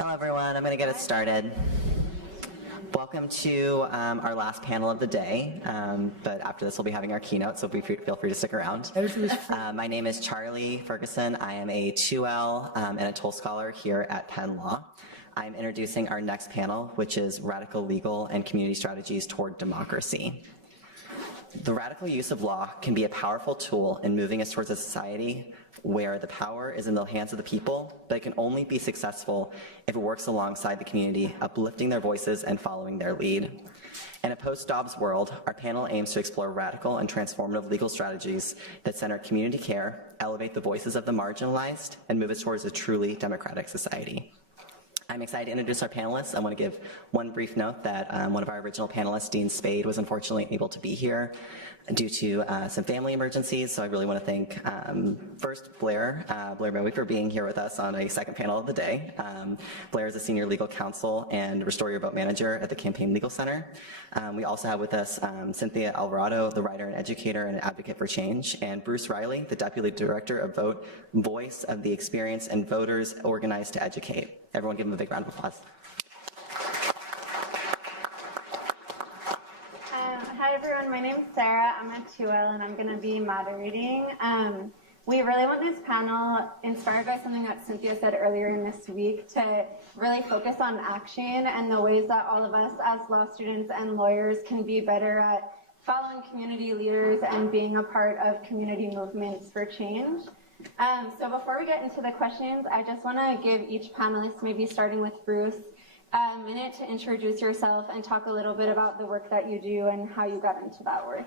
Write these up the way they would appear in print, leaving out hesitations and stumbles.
Hello everyone, I'm going to get us started. Welcome to our last panel of the day, but after this we'll be having our keynote, so feel free to stick around. My name is Charlie Ferguson. I am a 2L and a Toll Scholar here at Penn Law. I'm introducing our next panel, which is Radical Legal and Community Strategies Toward Democracy. The radical use of law can be a powerful tool in moving us towards a society where the power is in the hands of the people, but it can only be successful if it works alongside the community, uplifting their voices and following their lead. In a post-Dobbs world, our panel aims to explore radical and transformative legal strategies that center community care, elevate the voices of the marginalized, and move us towards a truly democratic society. I'm excited to introduce our panelists. I want to give one brief note that one of our original panelists, Dean Spade, was unfortunately unable to be here due to some family emergencies. So I really want to thank first Blair Bowie for being here with us on a second panel of the day. Blair is a senior legal counsel and Restore Your Vote manager at the Campaign Legal Center. We also have with us Cynthia Alvarado, the writer and educator and advocate for change, and Bruce Reilly, the deputy director of Vote, voice of the experience and voters organized to educate. Everyone give them a big round of applause. Hi everyone, my name is Sarah. I'm a 2L and I'm going to be moderating. We really want this panel, inspired by something that Cynthia said earlier in this week, to really focus on action and the ways that all of us as law students and lawyers can be better at following community leaders and being a part of community movements for change. So before we get into the questions, I just want to give each panelist, maybe starting with Bruce, a minute to introduce yourself and talk a little bit about the work that you do and how you got into that work.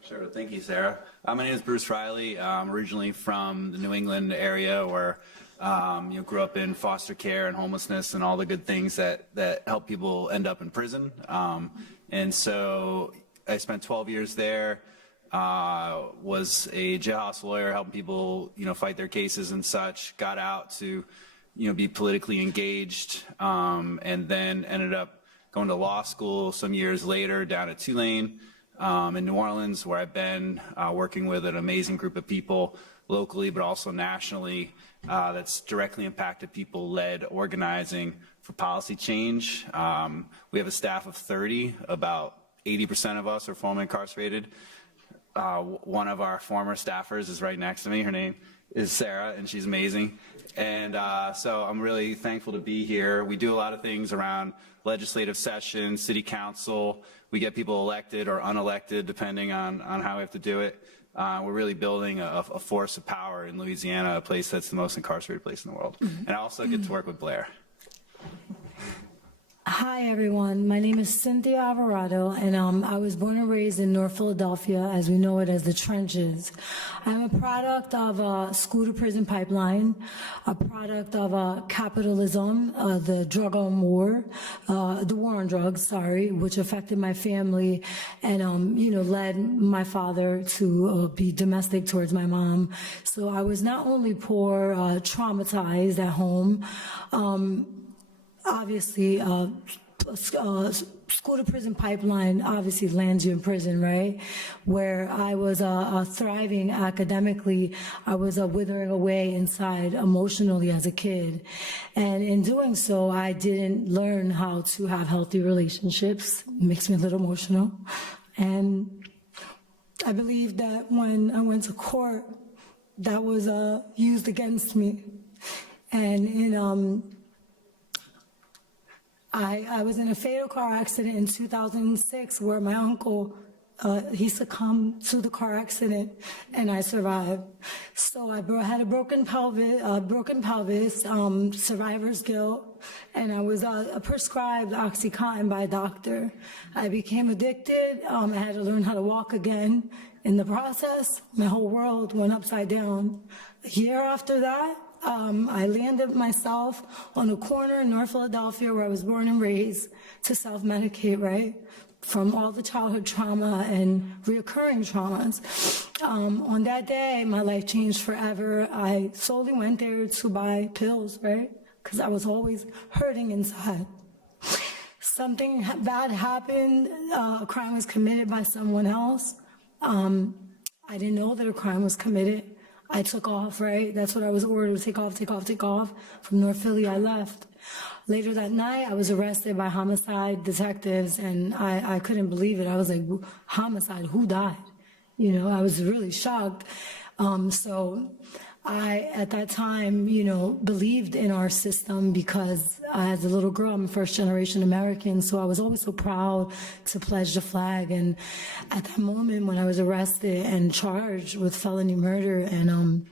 Sure, thank you, Sarah. My name is Bruce Reilly. I'm originally from the New England area where grew up in foster care and homelessness and all the good things that help people end up in prison. And so I spent 12 years there. Was a jailhouse lawyer helping people, fight their cases and such, got out to, be politically engaged, and then ended up going to law school some years later down at Tulane in New Orleans, where I've been working with an amazing group of people locally, but also nationally, that's directly impacted people-led organizing for policy change. We have a staff of 30, about 80% of us are formerly incarcerated. One of our former staffers is right next to me. Her name is Sarah, and she's amazing. And so I'm really thankful to be here. We do a lot of things around legislative session, city council. We get people elected or unelected, depending on how we have to do it. We're really building a force of power in Louisiana, a place that's the most incarcerated place in the world. And I also get to work with Blair. Hi everyone, my name is Cynthia Alvarado, and I was born and raised in North Philadelphia, as we know it as the trenches. I'm a product of a school-to-prison pipeline, a product of capitalism, the drug on war, the war on drugs, sorry, which affected my family and, led my father to be domestic towards my mom. So I was not only poor, traumatized at home, obviously, school to prison pipeline obviously lands you in prison, right? Where I was thriving academically, I was withering away inside emotionally as a kid. And in doing so, I didn't learn how to have healthy relationships. It makes me a little emotional. And I believe that when I went to court, that was used against me. And I was in a fatal car accident in 2006 where my uncle, he succumbed to the car accident and I survived. So I had a broken pelvis, survivor's guilt, and I was prescribed OxyContin by a doctor. I became addicted. I had to learn how to walk again. In the process, my whole world went upside down. A year after that, I landed myself on a corner in North Philadelphia where I was born and raised to self-medicate, right? From all the childhood trauma and reoccurring traumas. On that day, my life changed forever. I solely went there to buy pills, right? Because I was always hurting inside. Something bad happened, a crime was committed by someone else. I didn't know that a crime was committed. I took off, right? That's what I was ordered to take off, take off, take off. From North Philly, I left. Later that night, I was arrested by homicide detectives, and I couldn't believe it. I was like, homicide, who died? You know, I was really shocked. So I, at that time, you know, believed in our system because as a little girl, I'm a first-generation American, so I was always so proud to pledge the flag. And at that moment when I was arrested and charged with felony murder, and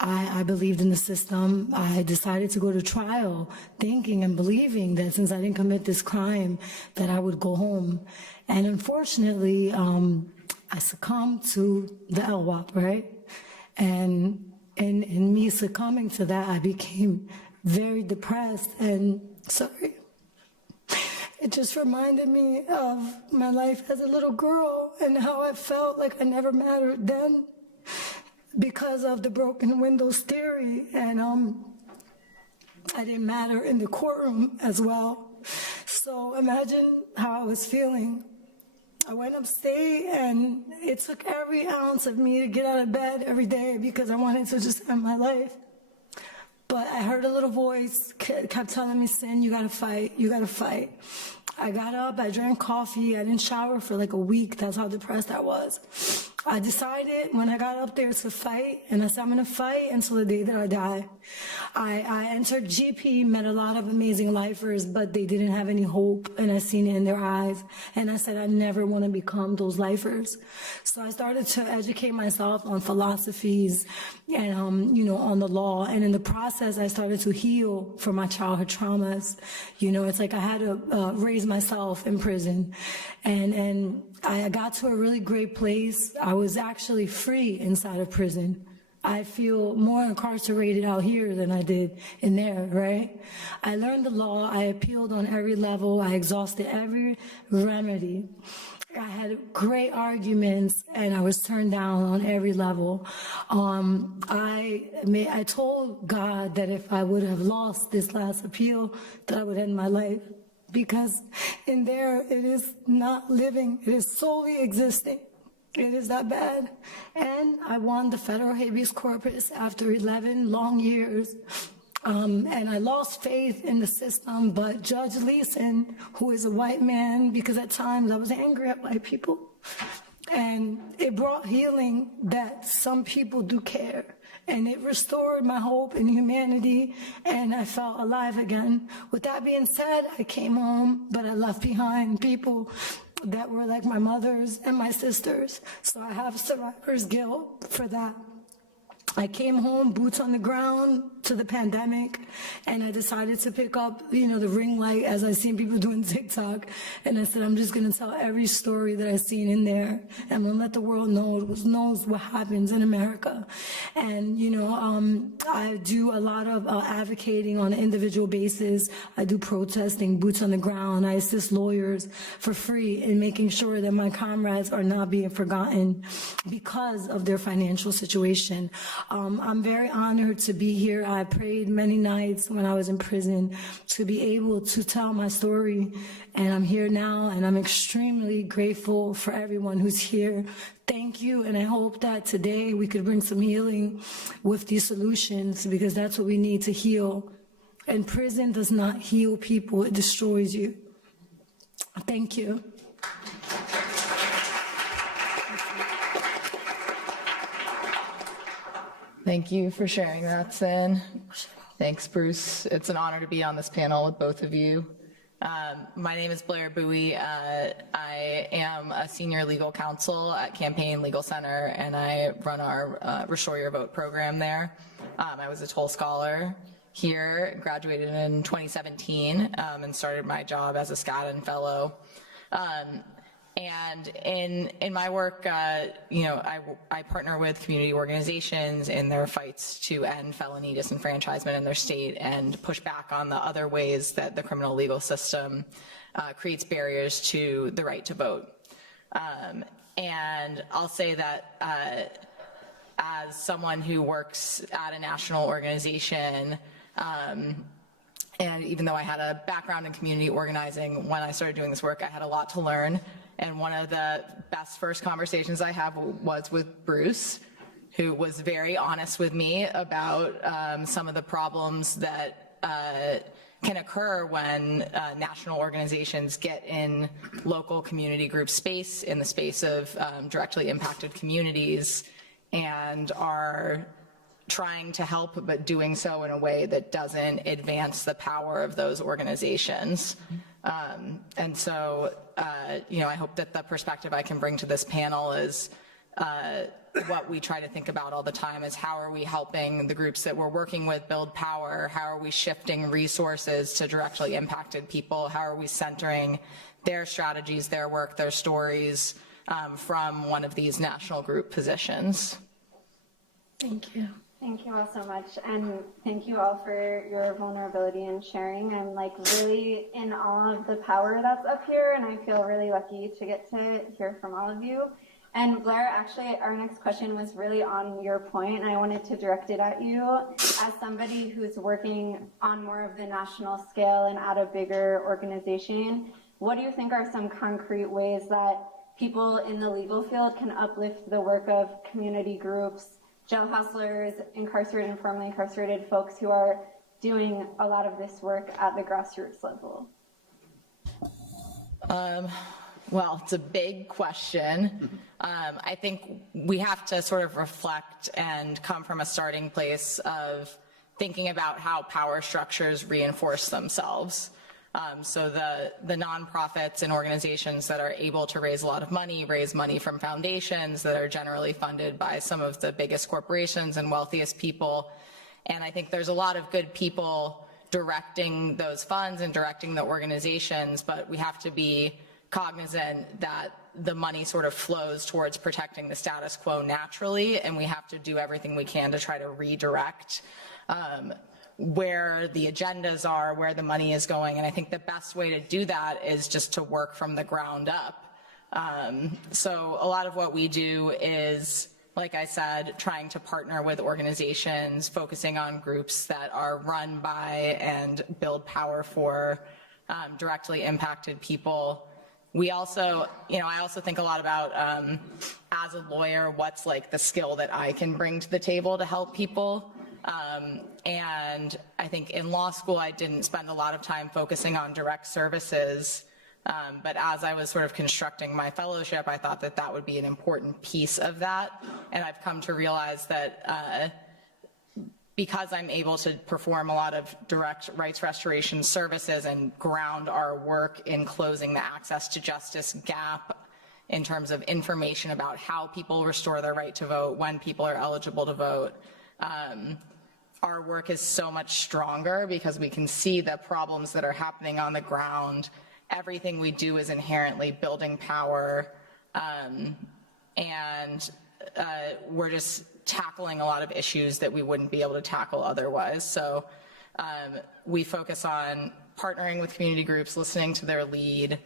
I believed in the system, I decided to go to trial thinking and believing that since I didn't commit this crime, that I would go home. And unfortunately, I succumbed to the LWOP, right? And in me succumbing to that, I became very depressed and sorry. It just reminded me of my life as a little girl and how I felt like I never mattered then because of the broken windows theory, and I didn't matter in the courtroom as well. So imagine how I was feeling. I went upstate, and it took every ounce of me to get out of bed every day because I wanted to just end my life. But I heard a little voice kept telling me, Sin, you gotta fight, you gotta fight. I got up, I drank coffee, I didn't shower for like a week. That's how depressed I was. I decided when I got up there to fight, and I said I'm gonna fight until the day that I die. I entered GP, met a lot of amazing lifers, but they didn't have any hope, and I seen it in their eyes. And I said I never wanna become those lifers. So I started to educate myself on philosophies and, you know, on the law. And in the process, I started to heal from my childhood traumas. You know, it's like I had to raise myself in prison. And I got to a really great place. I was actually free inside of prison. I feel more incarcerated out here than I did in there, right? I learned the law. I appealed on every level. I exhausted every remedy. I had great arguments, and I was turned down on every level. I told God that if I would have lost this last appeal, that I would end my life. Because in there, it is not living, it is solely existing. It is that bad. And I won the federal habeas corpus after 11 long years. And I lost faith in the system, but Judge Leeson, who is a white man, because at times I was angry at white people, and it brought healing that some people do care. And it restored my hope in humanity, and I felt alive again. With that being said, I came home, but I left behind people that were like my mothers and my sisters. So I have survivor's guilt for that. I came home, boots on the ground, to the pandemic, and I decided to pick up, you know, the ring light as I seen people doing TikTok, and I said, I'm just gonna tell every story that I seen in there, and I'm gonna let the world knows what happens in America. And, you know, I do a lot of advocating on an individual basis. I do protesting, boots on the ground. I assist lawyers for free in making sure that my comrades are not being forgotten because of their financial situation. I'm very honored to be here. I prayed many nights when I was in prison to be able to tell my story, and I'm here now, and I'm extremely grateful for everyone who's here. Thank you, and I hope that today we could bring some healing with these solutions, because that's what we need to heal. And prison does not heal people, it destroys you. Thank you. Thank you for sharing that, Sin. Thanks, Bruce. It's an honor to be on this panel with both of you. My name is Blair Bowie. I am a senior legal counsel at Campaign Legal Center, and I run our Restore Your Vote program there. I was a Toll Scholar here, graduated in 2017, and started my job as a Skadden Fellow. And in my work, you know, I partner with community organizations in their fights to end felony disenfranchisement in their state and push back on the other ways that the criminal legal system creates barriers to the right to vote. And I'll say that as someone who works at a national organization, and even though I had a background in community organizing, when I started doing this work, I had a lot to learn. And one of the best first conversations I had was with Bruce, who was very honest with me about some of the problems that can occur when national organizations get in local community group space, in the space of directly impacted communities, and are trying to help, but doing so in a way that doesn't advance the power of those organizations. And so, I hope that the perspective I can bring to this panel is what we try to think about all the time is how are we helping the groups that we're working with build power? How are we shifting resources to directly impacted people? How are we centering their strategies, their work, their stories from one of these national group positions? Thank you. Thank you all so much, and thank you all for your vulnerability and sharing. I'm like really in awe of the power that's up here, and I feel really lucky to get to hear from all of you. And Blair, actually, our next question was really on your point, and I wanted to direct it at you. As somebody who's working on more of the national scale and at a bigger organization, what do you think are some concrete ways that people in the legal field can uplift the work of community groups, jail hustlers, incarcerated and formerly incarcerated folks who are doing a lot of this work at the grassroots level? Well, it's a big question. I think we have to sort of reflect and come from a starting place of thinking about how power structures reinforce themselves. So the nonprofits and organizations that are able to raise a lot of money, raise money from foundations that are generally funded by some of the biggest corporations and wealthiest people. And I think there's a lot of good people directing those funds and directing the organizations, but we have to be cognizant that the money sort of flows towards protecting the status quo naturally, and we have to do everything we can to try to redirect where the agendas are, where the money is going. And I think the best way to do that is just to work from the ground up. So a lot of what we do is, like I said, trying to partner with organizations, focusing on groups that are run by and build power for directly impacted people. We also, I also think a lot about, as a lawyer, what's like the skill that I can bring to the table to help people. And I think in law school, I didn't spend a lot of time focusing on direct services. But as I was sort of constructing my fellowship, I thought that that would be an important piece of that. And I've come to realize that because I'm able to perform a lot of direct rights restoration services and ground our work in closing the access to justice gap in terms of information about how people restore their right to vote, when people are eligible to vote, our work is so much stronger because we can see the problems that are happening on the ground. Everything we do is inherently building power, and we're just tackling a lot of issues that we wouldn't be able to tackle otherwise. So we focus on partnering with community groups, listening to their lead,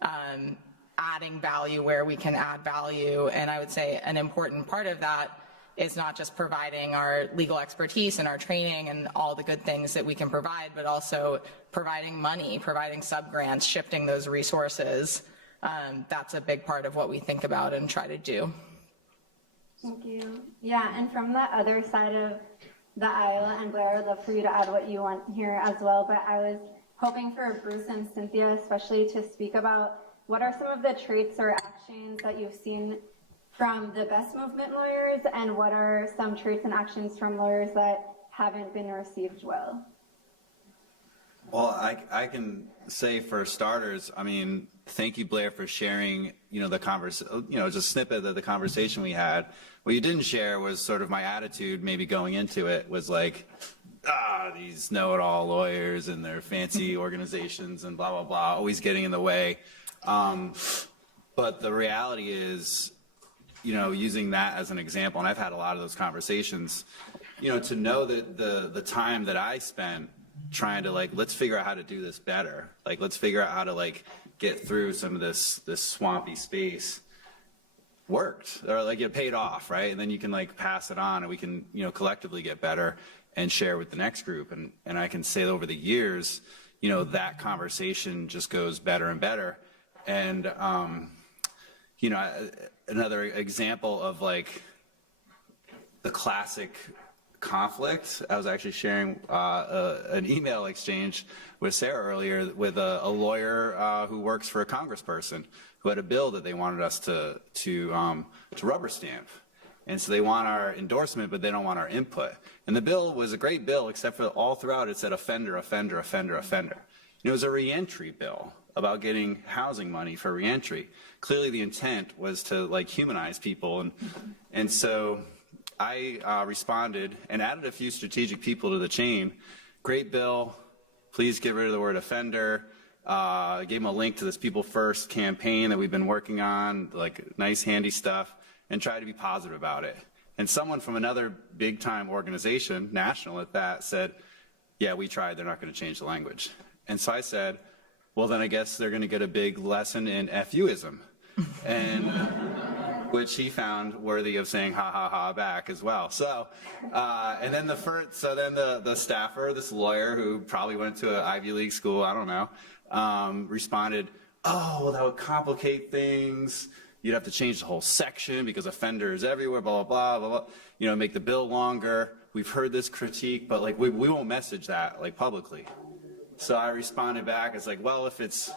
adding value where we can add value. And I would say an important part of that is not just providing our legal expertise and our training and all the good things that we can provide, but also providing money, providing sub-grants, shifting those resources. That's a big part of what we think about and try to do. Thank you. Yeah, and from the other side of the aisle, and Blair, I'd love for you to add what you want here as well, but I was hoping for Bruce and Cynthia especially to speak about what are some of the traits or actions that you've seen from the best movement lawyers, and what are some traits and actions from lawyers that haven't been received well? Well, I can say for starters, I mean, thank you, Blair, for sharing, just a snippet of the conversation we had. What you didn't share was sort of my attitude maybe going into it was like, these know-it-all lawyers and their fancy organizations and blah, blah, blah, always getting in the way. But the reality is, using that as an example, and I've had a lot of those conversations, to know that the time that I spent trying to let's figure out how to do this better. Let's figure out how to get through some of this swampy space worked, or it paid off, right? And then you can pass it on, and we can, collectively get better and share with the next group. And I can say that over the years, that conversation just goes better and better. And, another example of the classic conflict. I was actually sharing an email exchange with Sarah earlier with a lawyer who works for a congressperson who had a bill that they wanted us to rubber stamp. And so they want our endorsement, but they don't want our input. And the bill was a great bill, except for all throughout it said offender, offender, offender, offender. And it was a reentry bill about getting housing money for reentry. Clearly the intent was to like humanize people. And so I responded and added a few strategic people to the chain. Great bill, please get rid of the word offender. Gave them a link to this People First campaign that we've been working on, like nice handy stuff, and try to be positive about it. And someone from another big time organization, national at that, said, yeah, we tried, they're not going to change the language. And so I said, well, then I guess they're going to get a big lesson in FUism, and which he found worthy of saying ha ha ha back as well. So, and then the staffer, this lawyer who probably went to an Ivy League school, I don't know, responded, oh, well, that would complicate things. You'd have to change the whole section because offender is everywhere, blah, blah, blah, blah, blah. You know, make the bill longer. We've heard this critique, but like we won't message that like publicly. So I responded back, it's like, well, if it's,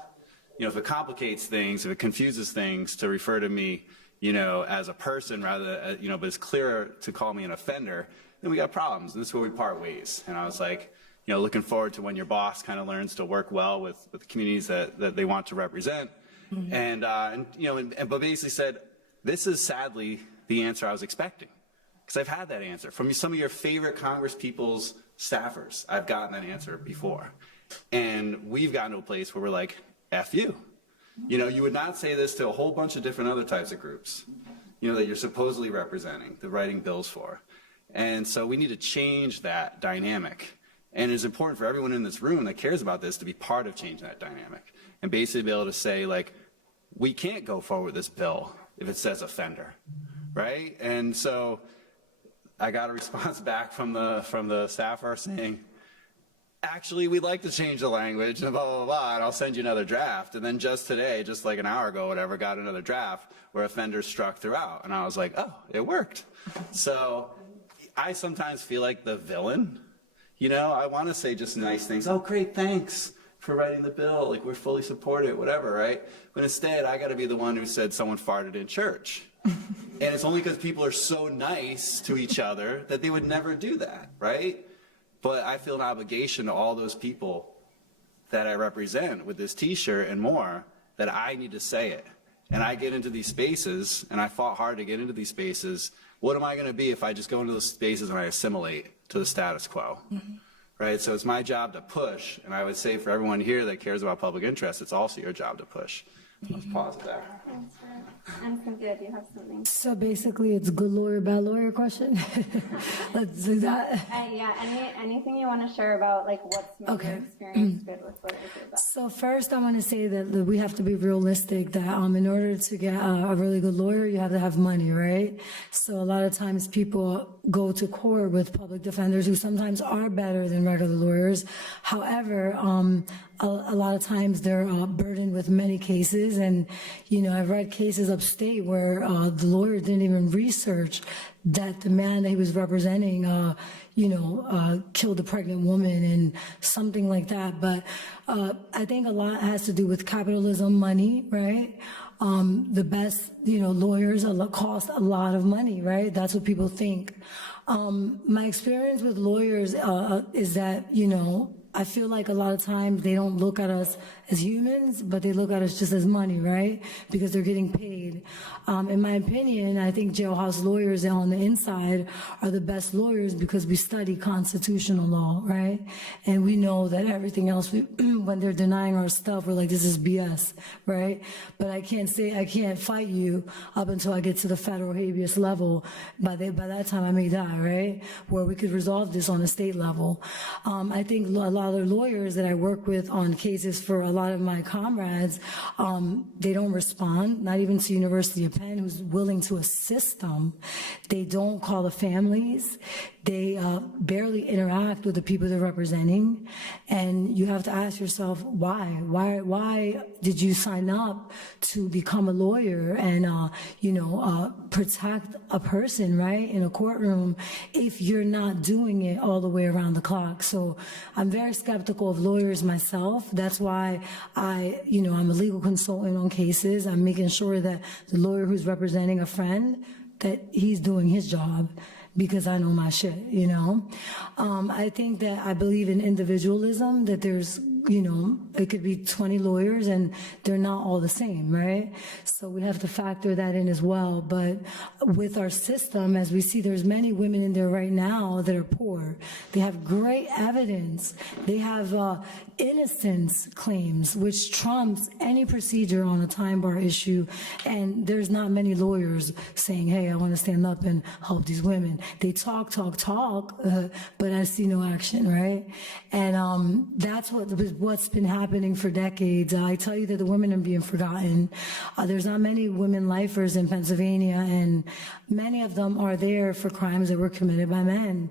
you know, if it complicates things, if it confuses things to refer to me, you know, as a person rather than, you know, but it's clearer to call me an offender, then we got problems. And this is where we part ways. And I was like, you know, looking forward to when your boss kind of learns to work well with the communities that they want to represent. Mm-hmm. And you know, but basically said, this is sadly the answer I was expecting. Because I've had that answer from some of your favorite Congress people's staffers. I've gotten that answer before. And we've gotten to a place where we're like, F you. You know, you would not say this to a whole bunch of different other types of groups, you know, that you're supposedly representing, the writing bills for. And so we need to change that dynamic. And it's important for everyone in this room that cares about this to be part of changing that dynamic. And basically be able to say, like, we can't go forward with this bill if it says offender, right? And so I got a response back from the staffer saying, actually, we'd like to change the language and blah, blah, blah, and I'll send you another draft. And then just today, just like an hour ago, whatever, got another draft where offenders struck throughout. And I was like, oh, it worked. So I sometimes feel like the villain. You know, I want to say just nice things. Oh, great, thanks for writing the bill. Like, we're fully supported, whatever, right? But instead, I got to be the one who said someone farted in church. And it's only because people are so nice to each other that they would never do that, right? But I feel an obligation to all those people that I represent with this T-shirt and more that I need to say it. And I get into these spaces, and I fought hard to get into these spaces. What am I going to be if I just go into those spaces and I assimilate to the status quo? Mm-hmm. Right? So it's my job to push, and I would say for everyone here that cares about public interest, it's also your job to push. Let's pause it there. And Cynthia, do you have something? So basically, it's good lawyer, bad lawyer question. Let's do that. Yeah, anything you want to share about, like, what's made your experience good with what it is? So first, I want to say that we have to be realistic, that in order to get a really good lawyer, you have to have money, right? So a lot of times people go to court with public defenders who sometimes are better than regular lawyers. However, a lot of times they're burdened with many cases, and you know, I've read cases upstate where the lawyer didn't even research that the man that he was representing, killed a pregnant woman and something like that. But I think a lot has to do with capitalism, money, right? The best, lawyers cost a lot of money, right? That's what people think. My experience with lawyers is that, I feel like a lot of times they don't look at us as humans, but they look at us just as money, right? Because they're getting paid. In my opinion, I think jailhouse lawyers on the inside are the best lawyers because we study constitutional law, right? And we know that everything else, when they're denying our stuff, we're like, this is BS, right? But I can't fight you up until I get to the federal habeas level. By that time, I may die, right? Where we could resolve this on a state level. I think a lot of lawyers that I work with on cases for a lot of my comrades, they don't respond, not even to University of Penn, who's willing to assist them. They don't call the families. They barely interact with the people they're representing. And you have to ask yourself, why? Why did you sign up to become a lawyer and, protect a person, right, in a courtroom if you're not doing it all the way around the clock? So I'm very skeptical of lawyers myself. That's why I'm a legal consultant on cases. I'm making sure that the lawyer who's representing a friend, that he's doing his job, because I know my shit, I think that I believe in individualism, that there's, it could be 20 lawyers and they're not all the same, right? So we have to factor that in as well. But with our system, as we see, there's many women in there right now that are poor. They have great evidence. They have innocence claims, which trumps any procedure on a time bar issue. And there's not many lawyers saying, hey, I want to stand up and help these women. They talk, but I see no action, right? And that's what's been happening for decades. I tell you that the women are being forgotten. There's not many women lifers in Pennsylvania, and many of them are there for crimes that were committed by men.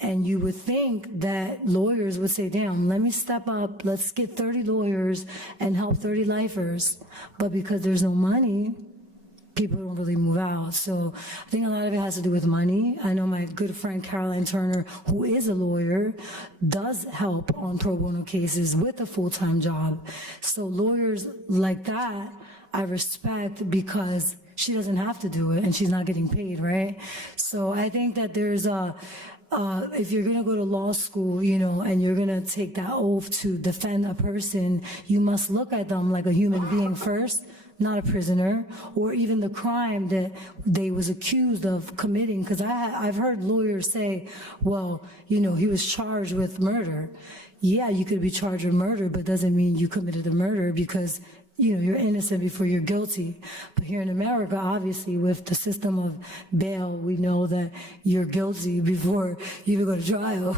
And you would think that lawyers would say, damn, let me step up, let's get 30 lawyers and help 30 lifers. But because there's no money, people don't really move out. So I think a lot of it has to do with money. I know my good friend Caroline Turner, who is a lawyer, does help on pro bono cases with a full-time job. So lawyers like that, I respect, because she doesn't have to do it and she's not getting paid, right? So I think that there's if you're going to go to law school, and you're going to take that oath to defend a person, you must look at them like a human being first, not a prisoner, or even the crime that they was accused of committing. Because I've heard lawyers say, well, he was charged with murder. Yeah, you could be charged with murder, but doesn't mean you committed the murder, because you're innocent before you're guilty. But here in America, obviously, with the system of bail, we know that you're guilty before you even go to trial.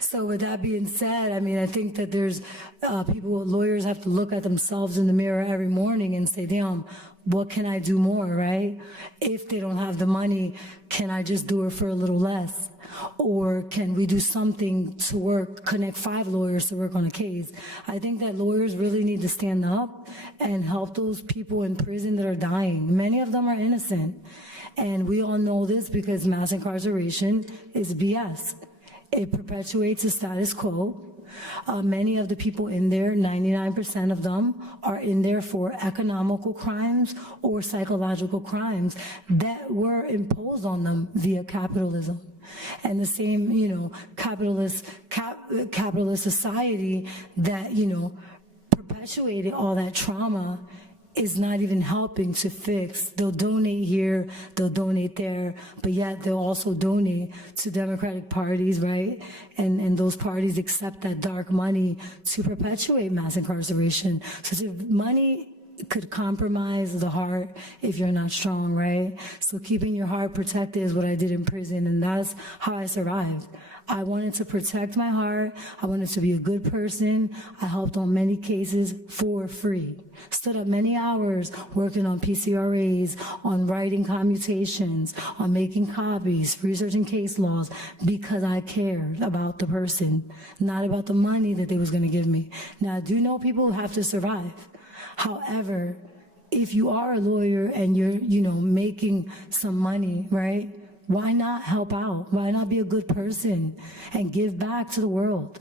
So with that being said, I think that there's lawyers have to look at themselves in the mirror every morning and say, damn, what can I do more, right? If they don't have the money, can I just do it for a little less? Or can we do something to connect 5 lawyers to work on a case? I think that lawyers really need to stand up and help those people in prison that are dying. Many of them are innocent. And we all know this because mass incarceration is BS. It perpetuates the status quo. Many of the people in there, 99% of them, are in there for economical crimes or psychological crimes that were imposed on them via capitalism. And the same, capitalist society that, perpetuated all that trauma is not even helping to fix. They'll donate here, they'll donate there, but yet they'll also donate to Democratic parties, right? And those parties accept that dark money to perpetuate mass incarceration. So money could compromise the heart if you're not strong, right? So keeping your heart protected is what I did in prison, and that's how I survived. I wanted to protect my heart. I wanted to be a good person. I helped on many cases for free. Stood up many hours working on PCRAs, on writing commutations, on making copies, researching case laws, because I cared about the person, not about the money that they was going to give me. Now, I do know people have to survive. However, if you are a lawyer and you're, making some money, right? Why not help out? Why not be a good person and give back to the world?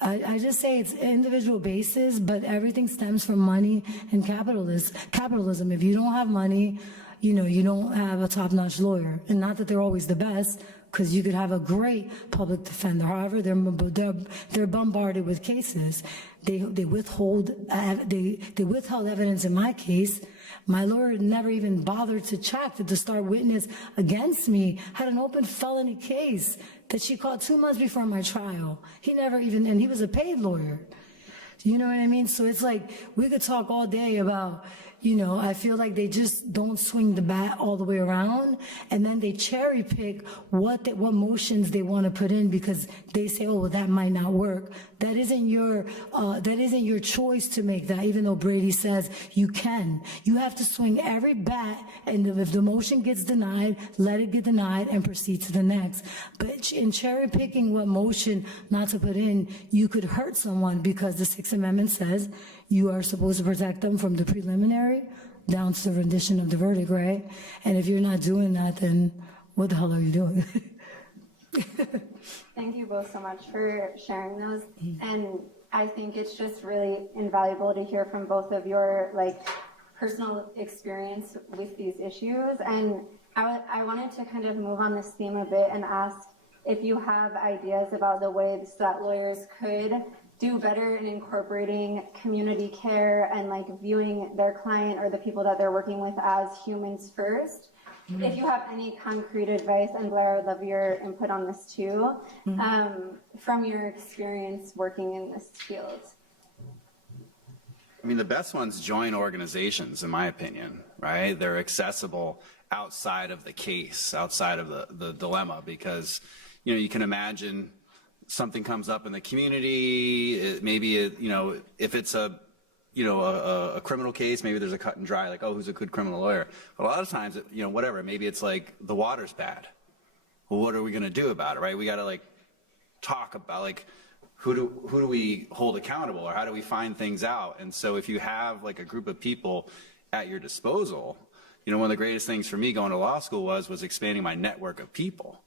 I just say it's individual basis, but everything stems from money and capitalism. If you don't have money, you don't have a top-notch lawyer. And not that they're always the best, because you could have a great public defender. However, they're bombarded with cases. They withheld evidence in my case. My lawyer never even bothered to check that the star witness against me had an open felony case that she caught 2 months before my trial. He never even, and he was a paid lawyer. You know what I mean? So it's like, we could talk all day about, You know, I feel like they just don't swing the bat all the way around, and then they cherry pick what motions they want to put in because they say, oh, well, that might not work. That isn't your choice to make that, even though Brady says you can. You have to swing every bat, and if the motion gets denied, let it get denied and proceed to the next. But in cherry picking what motion not to put in, you could hurt someone because the Sixth Amendment says you are supposed to protect them from the preliminary down to the rendition of the verdict, right? And if you're not doing that, then what the hell are you doing? Thank you both so much for sharing those. And I think it's just really invaluable to hear from both of your personal experience with these issues. And I wanted to kind of move on this theme a bit and ask if you have ideas about the ways that lawyers could do better in incorporating community care and viewing their client or the people that they're working with as humans first. Mm-hmm. If you have any concrete advice, and Blair, I would love your input on this too, from your experience working in this field. I mean, the best ones join organizations, in my opinion, right? They're accessible outside of the case, outside of the dilemma, because, you can imagine something comes up in the community, if it's a criminal case, maybe there's a cut and dry, who's a good criminal lawyer? But a lot of times, maybe it's the water's bad. Well, what are we going to do about it, right? We got to talk about who do we hold accountable, or how do we find things out? And so if you have a group of people at your disposal, one of the greatest things for me going to law school was expanding my network of people.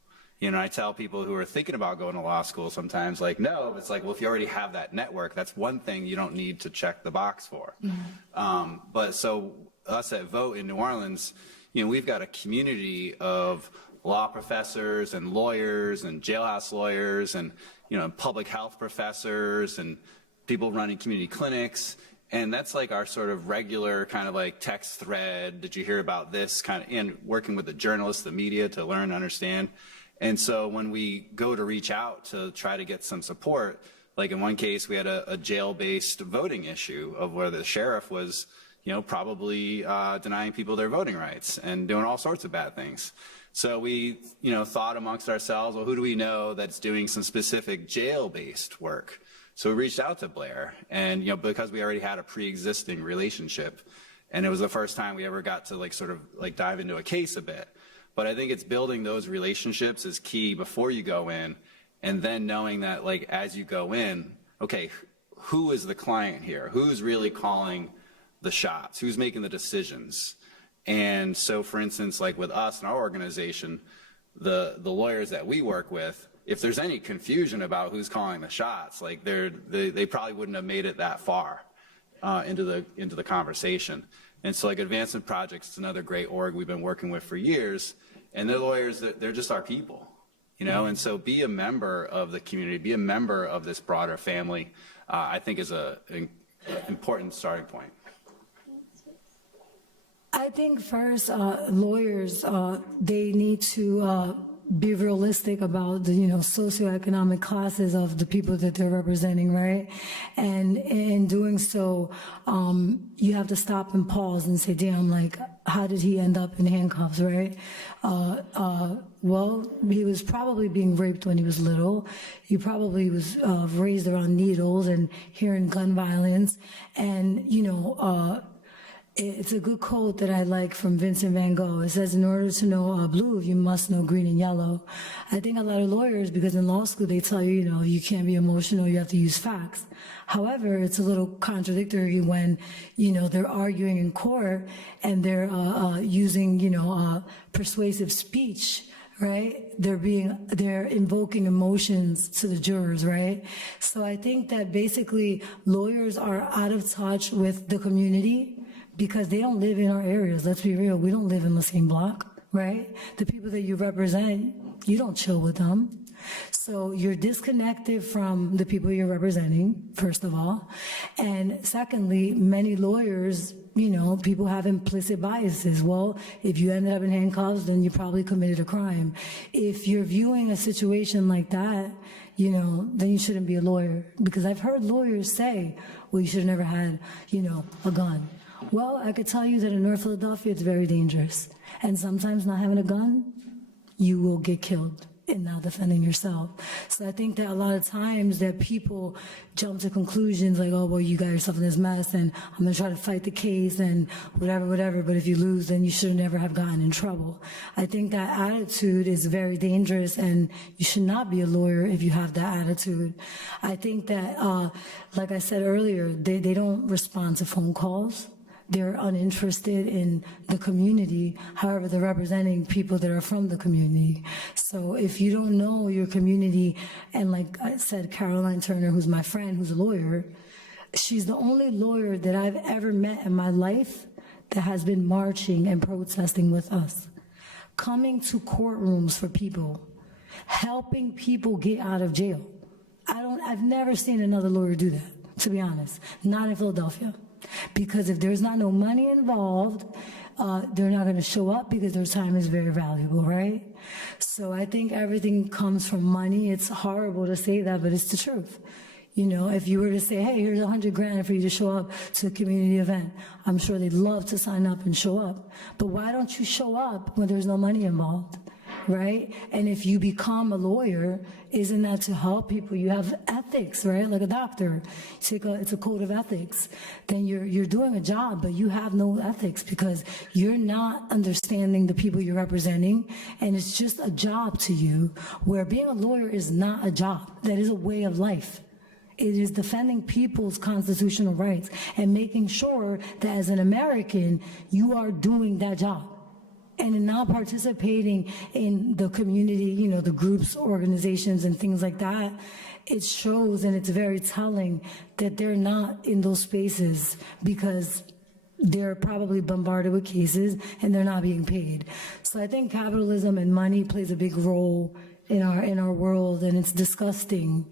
I tell people who are thinking about going to law school sometimes, no, it's well, if you already have that network, that's one thing you don't need to check the box for. Mm-hmm. But so us at Vote in New Orleans, we've got a community of law professors and lawyers and jailhouse lawyers and, public health professors and people running community clinics. And that's our sort of regular kind of text thread. Did you hear about this kind of, and working with the journalists, the media to learn and understand. And so when we go to reach out to try to get some support, in one case, we had a jail-based voting issue of where the sheriff was, probably denying people their voting rights and doing all sorts of bad things. So we, thought amongst ourselves, well, who do we know that's doing some specific jail-based work? So we reached out to Blair, and, because we already had a pre-existing relationship, and it was the first time we ever got to sort of dive into a case a bit. But I think it's building those relationships is key before you go in, and then knowing that as you go in, okay, who is the client here? Who's really calling the shots? Who's making the decisions? And so, for instance, with us and our organization, the lawyers that we work with, if there's any confusion about who's calling the shots, they probably wouldn't have made it that far into the conversation. And so Advancement Projects is another great org we've been working with for years, and they're lawyers, they're just our people, and so be a member of the community, be a member of this broader family, I think is an important starting point. I think first, lawyers, they need to be realistic about the, socioeconomic classes of the people that they're representing, right? And in doing so, you have to stop and pause and say, damn, how did he end up in handcuffs, right? Well, he was probably being raped when he was little. He probably was raised around needles and hearing gun violence. And, it's a good quote that I like from Vincent van Gogh. It says, in order to know blue, you must know green and yellow. I think a lot of lawyers, because in law school, they tell you, you can't be emotional, you have to use facts. However, it's a little contradictory when, they're arguing in court and they're using, persuasive speech, right? They're invoking emotions to the jurors, right? So I think that basically lawyers are out of touch with the community, because they don't live in our areas. Let's be real. We don't live in the same block, right? The people that you represent, you don't chill with them. So you're disconnected from the people you're representing, first of all. And secondly, many lawyers, people have implicit biases. Well, if you ended up in handcuffs, then you probably committed a crime. If you're viewing a situation like that, then you shouldn't be a lawyer. Because I've heard lawyers say, well, you should have never had, a gun. Well, I could tell you that in North Philadelphia, it's very dangerous. And sometimes not having a gun, you will get killed in not defending yourself. So I think that a lot of times that people jump to conclusions like, oh, well, you got yourself in this mess and I'm gonna try to fight the case and whatever, but if you lose, then you should never have gotten in trouble. I think that attitude is very dangerous and you should not be a lawyer if you have that attitude. I think that, like I said earlier, they don't respond to phone calls. They're uninterested in the community. However, they're representing people that are from the community. So if you don't know your community, and like I said, Caroline Turner, who's my friend, who's a lawyer, she's the only lawyer that I've ever met in my life that has been marching and protesting with us, coming to courtrooms for people, helping people get out of jail. I've never seen another lawyer do that, to be honest, not in Philadelphia. Because if there's not no money involved, they're not going to show up because their time is very valuable, right? So I think everything comes from money. It's horrible to say that, but it's the truth. You know, if you were to say, hey, here's $100,000 for you to show up to a community event, I'm sure they'd love to sign up and show up. But why don't you show up when there's no money involved? Right? And if you become a lawyer, isn't that to help people? You have ethics, right? Like a doctor. It's a code of ethics. Then you're doing a job, but you have no ethics because you're not understanding the people you're representing, and it's just a job to you, where being a lawyer is not a job. That is a way of life. It is defending people's constitutional rights and making sure that as an American, you are doing that job. And in not participating in the community, you know, the groups, organizations, and things like that, it shows, and it's very telling that they're not in those spaces because they're probably bombarded with cases and they're not being paid. So I think capitalism and money plays a big role in our world, and it's disgusting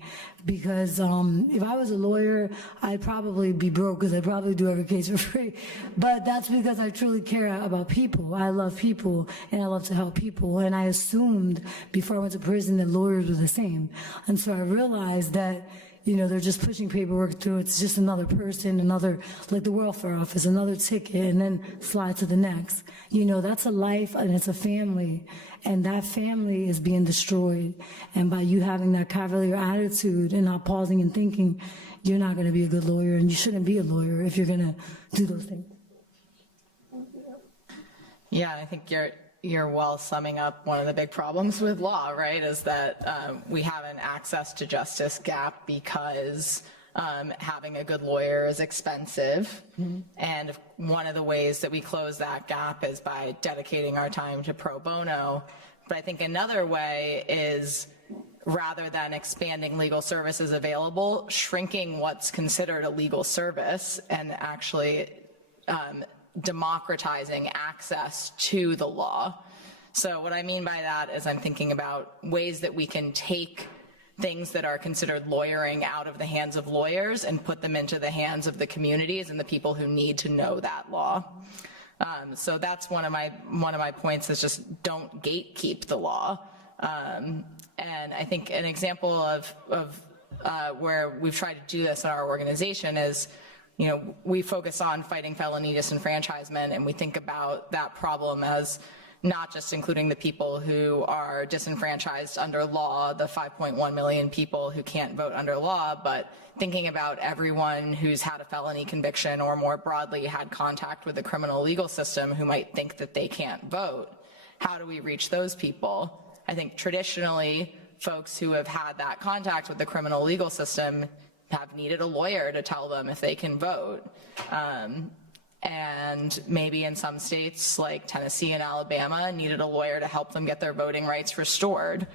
because if I was a lawyer, I'd probably be broke because I'd probably do every case for free. But that's because I truly care about people. I love people and I love to help people. And I assumed before I went to prison that lawyers were the same. And so I realized that, you know, they're just pushing paperwork through. It's just another person, another, like the welfare office, another ticket, and then slide to the next. You know, that's a life and it's a family. And that family is being destroyed. And by you having that cavalier attitude and not pausing and thinking, you're not going to be a good lawyer, and you shouldn't be a lawyer if you're going to do those things. Yeah, I think you're well summing up one of the big problems with law, right, is that we have an access to justice gap because having a good lawyer is expensive. Mm-hmm. And one of the ways that we close that gap is by dedicating our time to pro bono. But I think another way is, rather than expanding legal services available, shrinking what's considered a legal service and actually democratizing access to the law. So what I mean by that is I'm thinking about ways that we can take things that are considered lawyering out of the hands of lawyers and put them into the hands of the communities and the people who need to know that law. So that's one of my points, is just don't gatekeep the law. And I think an example of where we've tried to do this in our organization is, you know, we focus on fighting felony disenfranchisement, and we think about that problem as not just including the people who are disenfranchised under law, the 5.1 million people who can't vote under law, but thinking about everyone who's had a felony conviction or more broadly had contact with the criminal legal system who might think that they can't vote. How do we reach those people? I think traditionally, folks who have had that contact with the criminal legal system have needed a lawyer to tell them if they can vote. And maybe in some states like Tennessee and Alabama needed a lawyer to help them get their voting rights restored.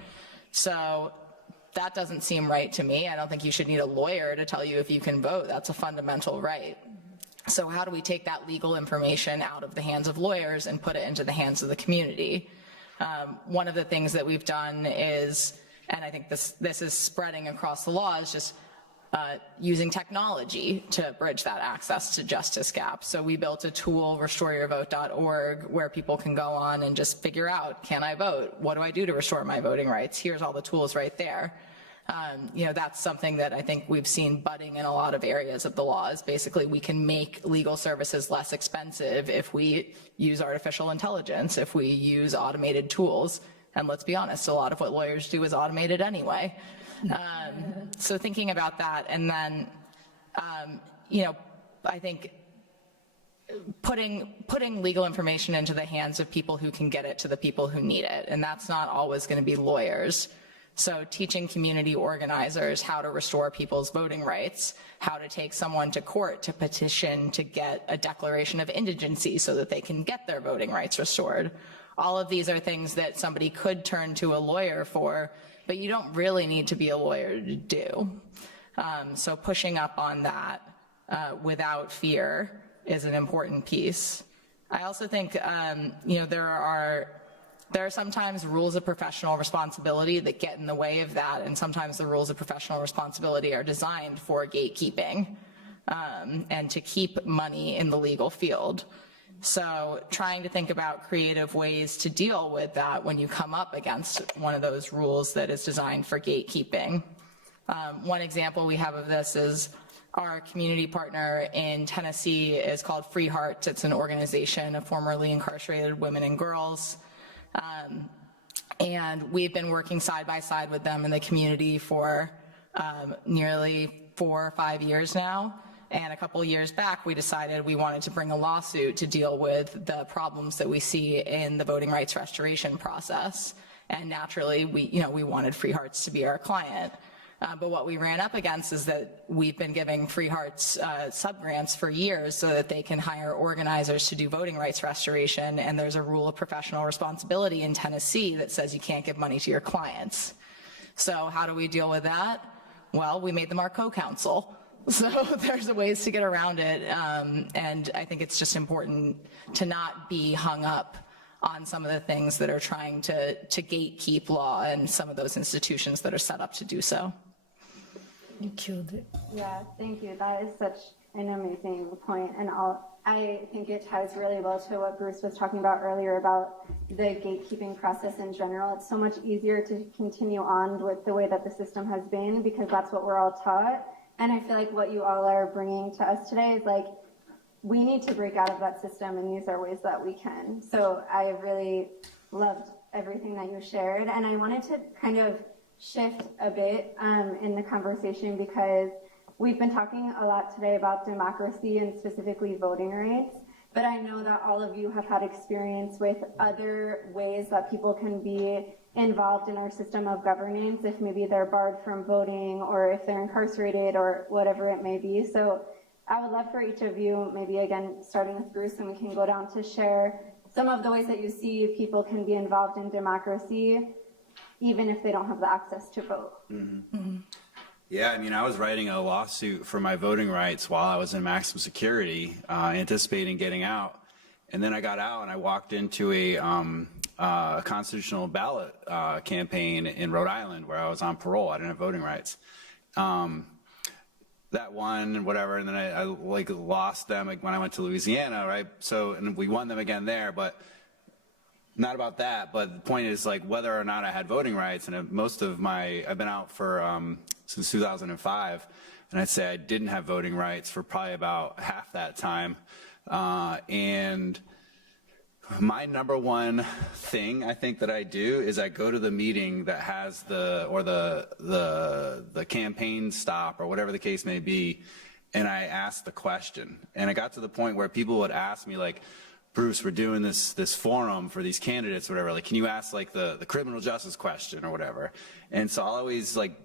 So that doesn't seem right to me. I don't think you should need a lawyer to tell you if you can vote. That's a fundamental right. So how do we take that legal information out of the hands of lawyers and put it into the hands of the community? One of the things that we've done is, and I think this is spreading across the law, is just using technology to bridge that access to justice gap. So we built a tool, restoreyourvote.org, where people can go on and just figure out, can I vote? What do I do to restore my voting rights? Here's all the tools right there. That's something that I think we've seen budding in a lot of areas of the law is basically we can make legal services less expensive if we use artificial intelligence, if we use automated tools. And let's be honest, a lot of what lawyers do is automated anyway. So thinking about that, and then, I think putting legal information into the hands of people who can get it to the people who need it. And that's not always going to be lawyers. So teaching community organizers how to restore people's voting rights, how to take someone to court to petition to get a declaration of indigency so that they can get their voting rights restored. All of these are things that somebody could turn to a lawyer for, but you don't really need to be a lawyer to do. So pushing up on that without fear is an important piece. I also think, there are sometimes rules of professional responsibility that get in the way of that, and sometimes the rules of professional responsibility are designed for gatekeeping and to keep money in the legal field. So trying to think about creative ways to deal with that when you come up against one of those rules that is designed for gatekeeping. One example we have of this is our community partner in Tennessee is called Free Hearts. It's an organization of formerly incarcerated women and girls. And we've been working side by side with them in the community for nearly 4 or 5 years now. And a couple of years back, we decided we wanted to bring a lawsuit to deal with the problems that we see in the voting rights restoration process. And naturally, we wanted Free Hearts to be our client. But what we ran up against is that we've been giving Free Hearts subgrants for years so that they can hire organizers to do voting rights restoration, and there's a rule of professional responsibility in Tennessee that says you can't give money to your clients. So how do we deal with that? Well, we made them our co-counsel. So there's ways to get around it, and I think it's just important to not be hung up on some of the things that are trying to gatekeep law and some of those institutions that are set up to do so. You killed it. Yeah, thank you. That is such an amazing point. And I think it ties really well to what Bruce was talking about earlier about the gatekeeping process in general. It's so much easier to continue on with the way that the system has been because that's what we're all taught. And I feel like what you all are bringing to us today is like, we need to break out of that system, and these are ways that we can. So I really loved everything that you shared. And I wanted to kind of shift a bit in the conversation because we've been talking a lot today about democracy and specifically voting rights. But I know that all of you have had experience with other ways that people can be involved in our system of governance, if maybe they're barred from voting or if they're incarcerated or whatever it may be. So I would love for each of you, maybe again, starting with Bruce, and we can go down to share some of the ways that you see people can be involved in democracy, even if they don't have the access to vote. Mm-hmm. Mm-hmm. Yeah, I mean, I was writing a lawsuit for my voting rights while I was in maximum security, anticipating getting out. And then I got out and I walked into a constitutional ballot campaign in Rhode Island where I was on parole. I didn't have voting rights. That won and whatever, and then I like lost them like, when I went to Louisiana, right? So, and we won them again there, but not about that. But the point is like whether or not I had voting rights, and I've been out for since 2005, and I'd say I didn't have voting rights for probably about half that time, and my number one thing I think that I do is I go to the meeting that has the campaign stop or whatever the case may be, and I ask the question. And I got to the point where people would ask me like, Bruce, we're doing this forum for these candidates or whatever, like, can you ask like the criminal justice question or whatever? And so I'll always like,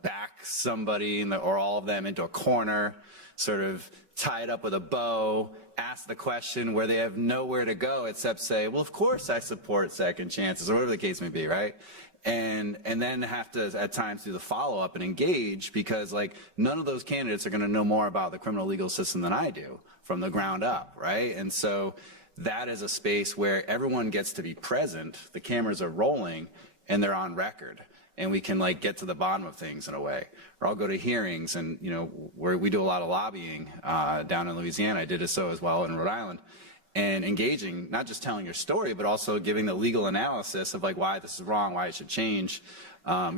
back somebody or all of them into a corner, sort of tie it up with a bow, ask the question where they have nowhere to go except say, well, of course I support second chances or whatever the case may be, right? And then have to at times do the follow-up and engage because like none of those candidates are going to know more about the criminal legal system than I do from the ground up, right? And so that is a space where everyone gets to be present, the cameras are rolling, and they're on record. And we can like get to the bottom of things in a way. Or I'll go to hearings and, where we do a lot of lobbying down in Louisiana. I did so as well in Rhode Island. and engaging, not just telling your story, but also giving the legal analysis of like why this is wrong, why it should change,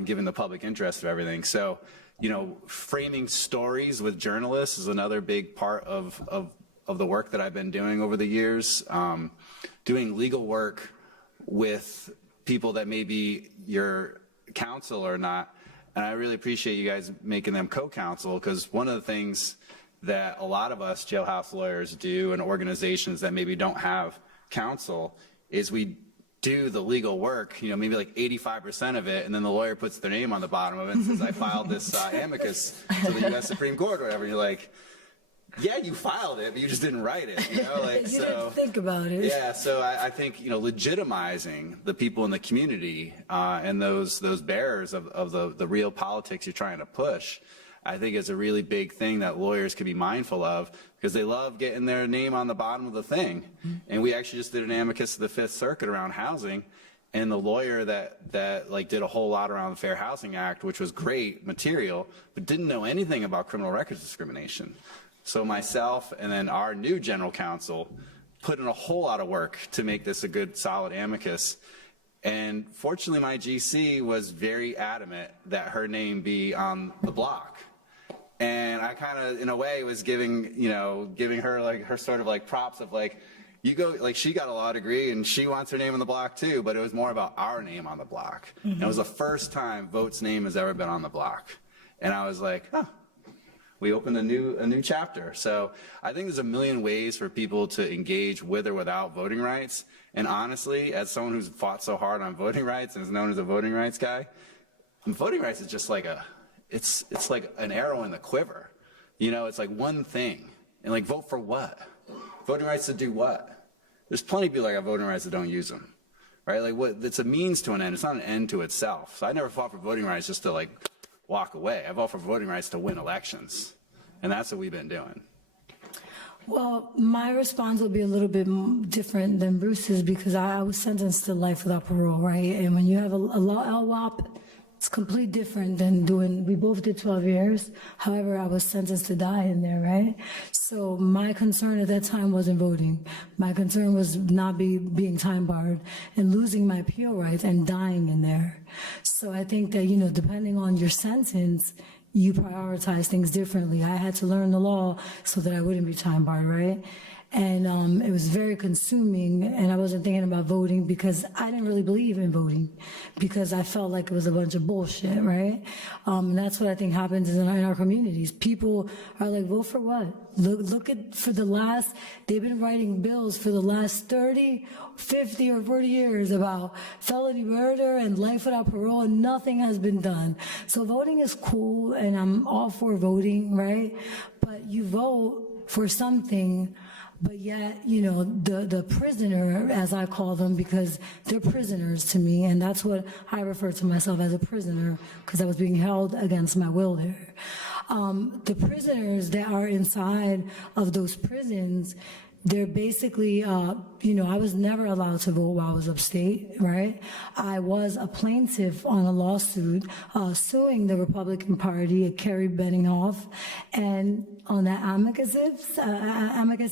given the public interest of everything. So, you know, framing stories with journalists is another big part of the work that I've been doing over the years. Doing legal work with people that may be your counsel or not. And I really appreciate you guys making them co-counsel, because one of the things that a lot of us jailhouse lawyers do in organizations that maybe don't have counsel is we do the legal work, you know, maybe like 85% of it, and then the lawyer puts their name on the bottom of it and says, I filed this amicus to the U.S. Supreme Court or whatever. And you're like, yeah, you filed it, but you just didn't write it, you know? Like, You didn't think about it. Yeah, so I think, you know, legitimizing the people in the community and those bearers of the real politics you're trying to push, I think is a really big thing that lawyers could be mindful of, because they love getting their name on the bottom of the thing. And we actually just did an amicus to the Fifth Circuit around housing, and the lawyer that like did a whole lot around the Fair Housing Act, which was great material, but didn't know anything about criminal records discrimination. So myself and then our new general counsel put in a whole lot of work to make this a good, solid amicus. And fortunately, my GC was very adamant that her name be on the block. And I kind of, in a way, was giving her like her sort of like props of like, you go, like she got a law degree and she wants her name on the block too, but it was more about our name on the block. And it was the first time Vote's name has ever been on the block. And I was like, oh. We opened a new chapter. So I think there's a million ways for people to engage with or without voting rights. And honestly, as someone who's fought so hard on voting rights and is known as a voting rights guy, voting rights is just like it's like an arrow in the quiver. You know, it's like one thing. And like, vote for what? Voting rights to do what? There's plenty of people that got voting rights that don't use them, right? Like, what? It's a means to an end. It's not an end to itself. So I never fought for voting rights just to like walk away. I vote for voting rights to win elections. And that's what we've been doing. Well, my response will be a little bit different than Bruce's, because I was sentenced to life without parole, right? And when you have a law LWOP, it's completely different than we both did 12 years. However, I was sentenced to die in there, right? So my concern at that time wasn't voting. My concern was not being time barred and losing my appeal rights and dying in there. So I think that, you know, depending on your sentence, you prioritize things differently. I had to learn the law so that I wouldn't be time barred, right? And it was very consuming, and I wasn't thinking about voting because I didn't really believe in voting, because I felt like it was a bunch of bullshit, right? And that's what I think happens in our communities. People are like, vote for what? Look at, they've been writing bills for the last 30, 50, or 40 years about felony murder and life without parole, and nothing has been done. So voting is cool, and I'm all for voting, right? But you vote for something. But yet, you know, the prisoner, as I call them, because they're prisoners to me, and that's what I refer to myself as, a prisoner, because I was being held against my will there. The prisoners that are inside of those prisons, they're basically, you know, I was never allowed to vote while I was upstate, right? I was a plaintiff on a lawsuit suing the Republican Party, Kerry Benninghoff, and on that amicus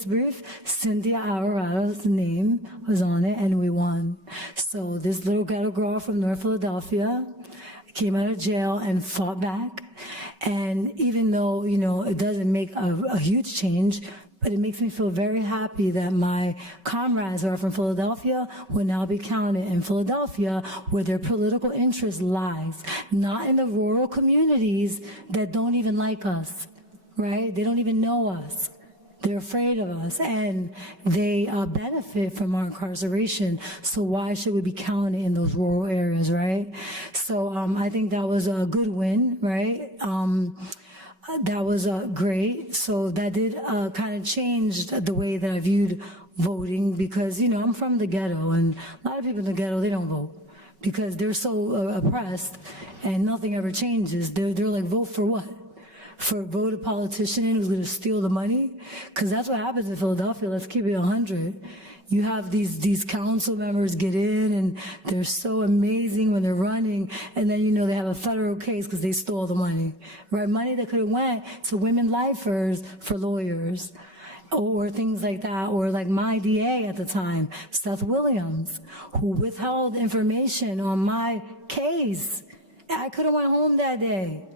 brief, Cynthia Alvarado's name was on it, and we won. So this little ghetto girl from North Philadelphia came out of jail and fought back. And even though, you know, it doesn't make a huge change, but it makes me feel very happy that my comrades who are from Philadelphia will now be counted in Philadelphia, where their political interest lies, not in the rural communities that don't even like us, right? They don't even know us. They're afraid of us, and they benefit from our incarceration. So why should we be counted in those rural areas, right? So I think that was a good win, right? That was great. So that did kind of change the way that I viewed voting, because, you know, I'm from the ghetto, and a lot of people in the ghetto, they don't vote because they're so oppressed, and nothing ever changes. They're like, vote for what? For vote a politician in who's going to steal the money? Because that's what happens in Philadelphia. Let's keep it 100. You have these council members get in, and they're so amazing when they're running, and then, you know, they have a federal case because they stole the money, right? Money that could have went to women lifers for lawyers. or things like that, or like my DA at the time, Seth Williams, who withheld information on my case. I could have went home that day.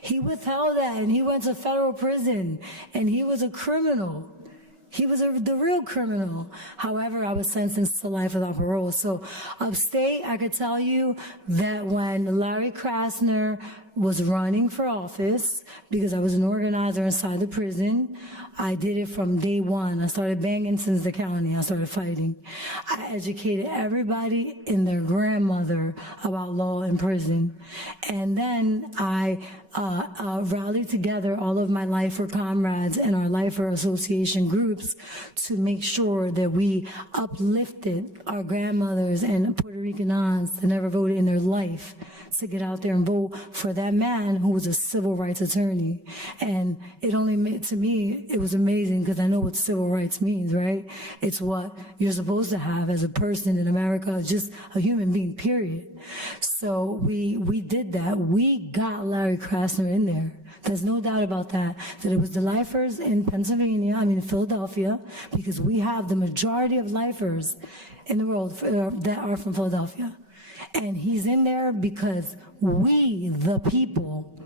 He withheld that, and he went to federal prison, and he was a criminal. He was the real criminal. However, I was sentenced to life without parole. So upstate, I could tell you that when Larry Krasner was running for office, because I was an organizer inside the prison, I did it from day one. I started banging since the county. I started fighting. I educated everybody and their grandmother about law in prison. And then I rallied together all of my lifer comrades and our lifer association groups to make sure that we uplifted our grandmothers and Puerto Rican aunts that never voted in their life to get out there and vote for that man who was a civil rights attorney. And it only made, to me, it was amazing because I know what civil rights means, right? It's what you're supposed to have as a person in America, just a human being, period. So we did that. We got Larry Krasner in there. There's no doubt about that it was the lifers in Pennsylvania, Philadelphia, because we have the majority of lifers in the world that are from Philadelphia. And he's in there because we, the people,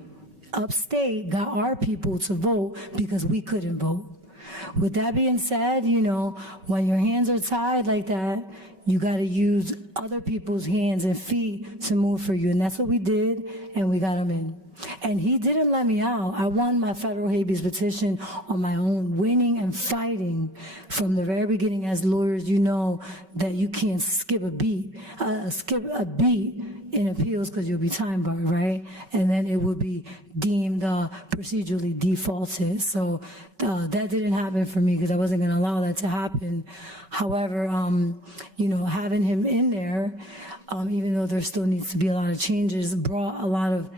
upstate, got our people to vote because we couldn't vote. With that being said, you know, when your hands are tied like that, you got to use other people's hands and feet to move for you. And that's what we did, and we got him in. And he didn't let me out. I won my federal habeas petition on my own, winning and fighting from the very beginning. As lawyers, you know that you can't skip a beat in appeals because you'll be time barred, right? And then it would be deemed procedurally defaulted. So that didn't happen for me because I wasn't going to allow that to happen. However, you know, having him in there, even though there still needs to be a lot of changes, brought a lot of,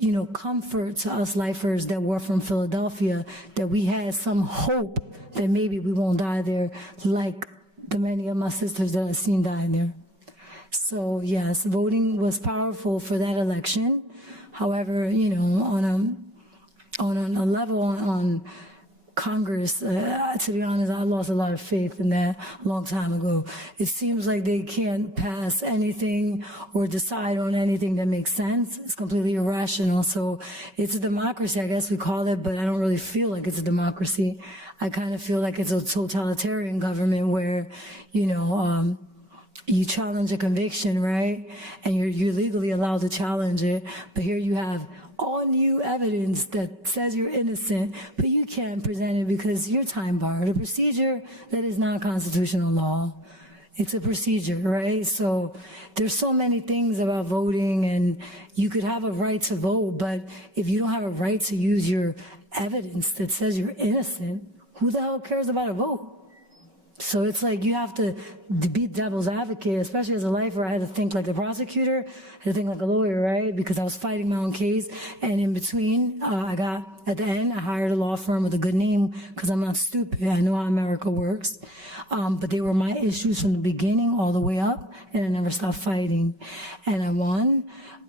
you know, comfort to us lifers that were from Philadelphia, that we had some hope that maybe we won't die there like the many of my sisters that I've seen dying there. So yes, voting was powerful for that election. However, you know, on a level on Congress, to be honest, I lost a lot of faith in that a long time ago. It seems like they can't pass anything or decide on anything that makes sense. It's completely irrational. So it's a democracy, I guess we call it, but I don't really feel like it's a democracy. I kind of feel like it's a totalitarian government where, you know, you challenge a conviction, right? And you're legally allowed to challenge it. But here you have all new evidence that says you're innocent, but you can't present it because you're time barred. A procedure that is not constitutional law. It's a procedure, right? So there's so many things about voting, and you could have a right to vote, but if you don't have a right to use your evidence that says you're innocent, who the hell cares about a vote? So it's like you have to be devil's advocate, especially as a lifer. I had to think like the prosecutor, I had to think like a lawyer, right? Because I was fighting my own case. And in between, at the end, I hired a law firm with a good name because I'm not stupid. I know how America works. But they were my issues from the beginning all the way up, and I never stopped fighting. And I won.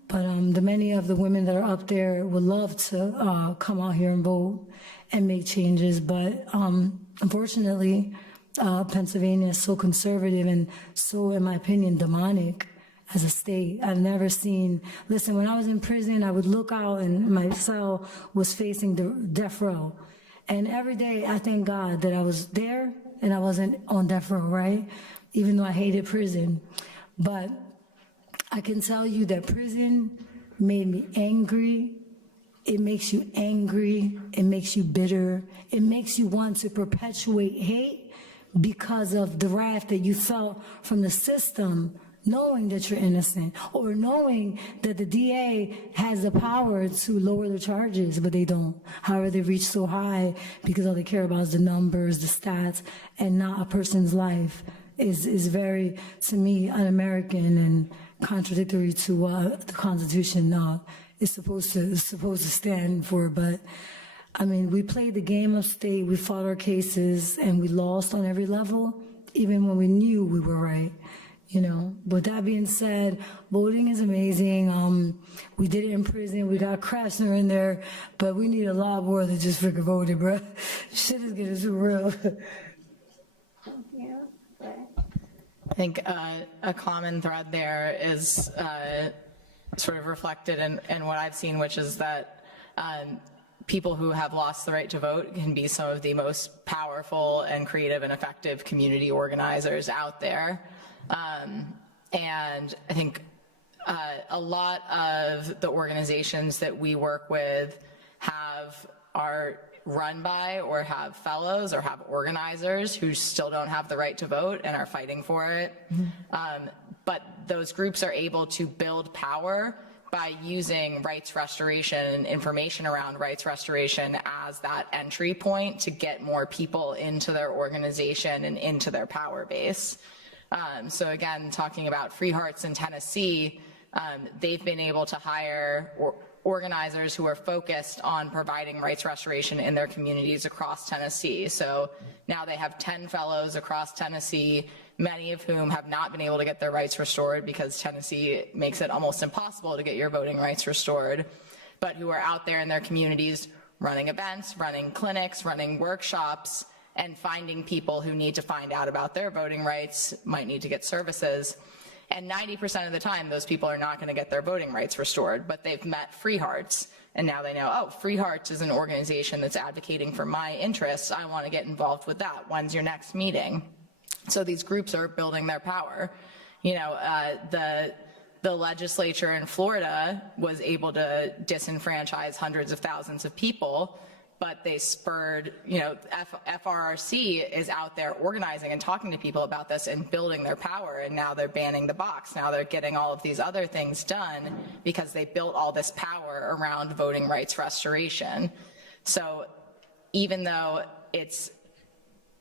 But the many of the women that are up there would love to come out here and vote and make changes. But unfortunately, Pennsylvania is so conservative and so, in my opinion, demonic as a state. I've never seen, listen, when I was in prison, I would look out and my cell was facing the death row. And every day I thank God that I was there and I wasn't on death row, right? Even though I hated prison. But I can tell you that prison made me angry. It makes you angry. It makes you bitter. It makes you want to perpetuate hate because of the wrath that you felt from the system, knowing that you're innocent, or knowing that the DA has the power to lower the charges, but they don't. However, they reach so high because all they care about is the numbers, the stats, and not a person's life is very, to me, un-American and contradictory to what the Constitution is supposed to stand for. But I mean, we played the game of state, we fought our cases, and we lost on every level, even when we knew we were right, you know. But that being said, voting is amazing. We did it in prison. We got Krasner in there, but we need a lot more than just freaking voting, bro. Shit is getting too real. Thank you. Blair? I think a common thread there is sort of reflected in what I've seen, which is that people who have lost the right to vote can be some of the most powerful and creative and effective community organizers out there. And I think a lot of the organizations that we work with are run by or have fellows or have organizers who still don't have the right to vote and are fighting for it. But those groups are able to build power by using rights restoration and information around rights restoration as that entry point to get more people into their organization and into their power base. So again, talking about Free Hearts in Tennessee, they've been able to hire organizers who are focused on providing rights restoration in their communities across Tennessee. So now they have 10 fellows across Tennessee, many of whom have not been able to get their rights restored because Tennessee makes it almost impossible to get your voting rights restored, but who are out there in their communities running events, running clinics, running workshops, and finding people who need to find out about their voting rights, might need to get services. And 90% of the time, those people are not going to get their voting rights restored, but they've met Free Hearts. And now they know, oh, Free Hearts is an organization that's advocating for my interests. I want to get involved with that. When's your next meeting? So these groups are building their power. You know, the legislature in Florida was able to disenfranchise hundreds of thousands of people, but they spurred, you know, FRRC is out there organizing and talking to people about this and building their power, and now they're banning the box. Now they're getting all of these other things done because they built all this power around voting rights restoration. So even though it's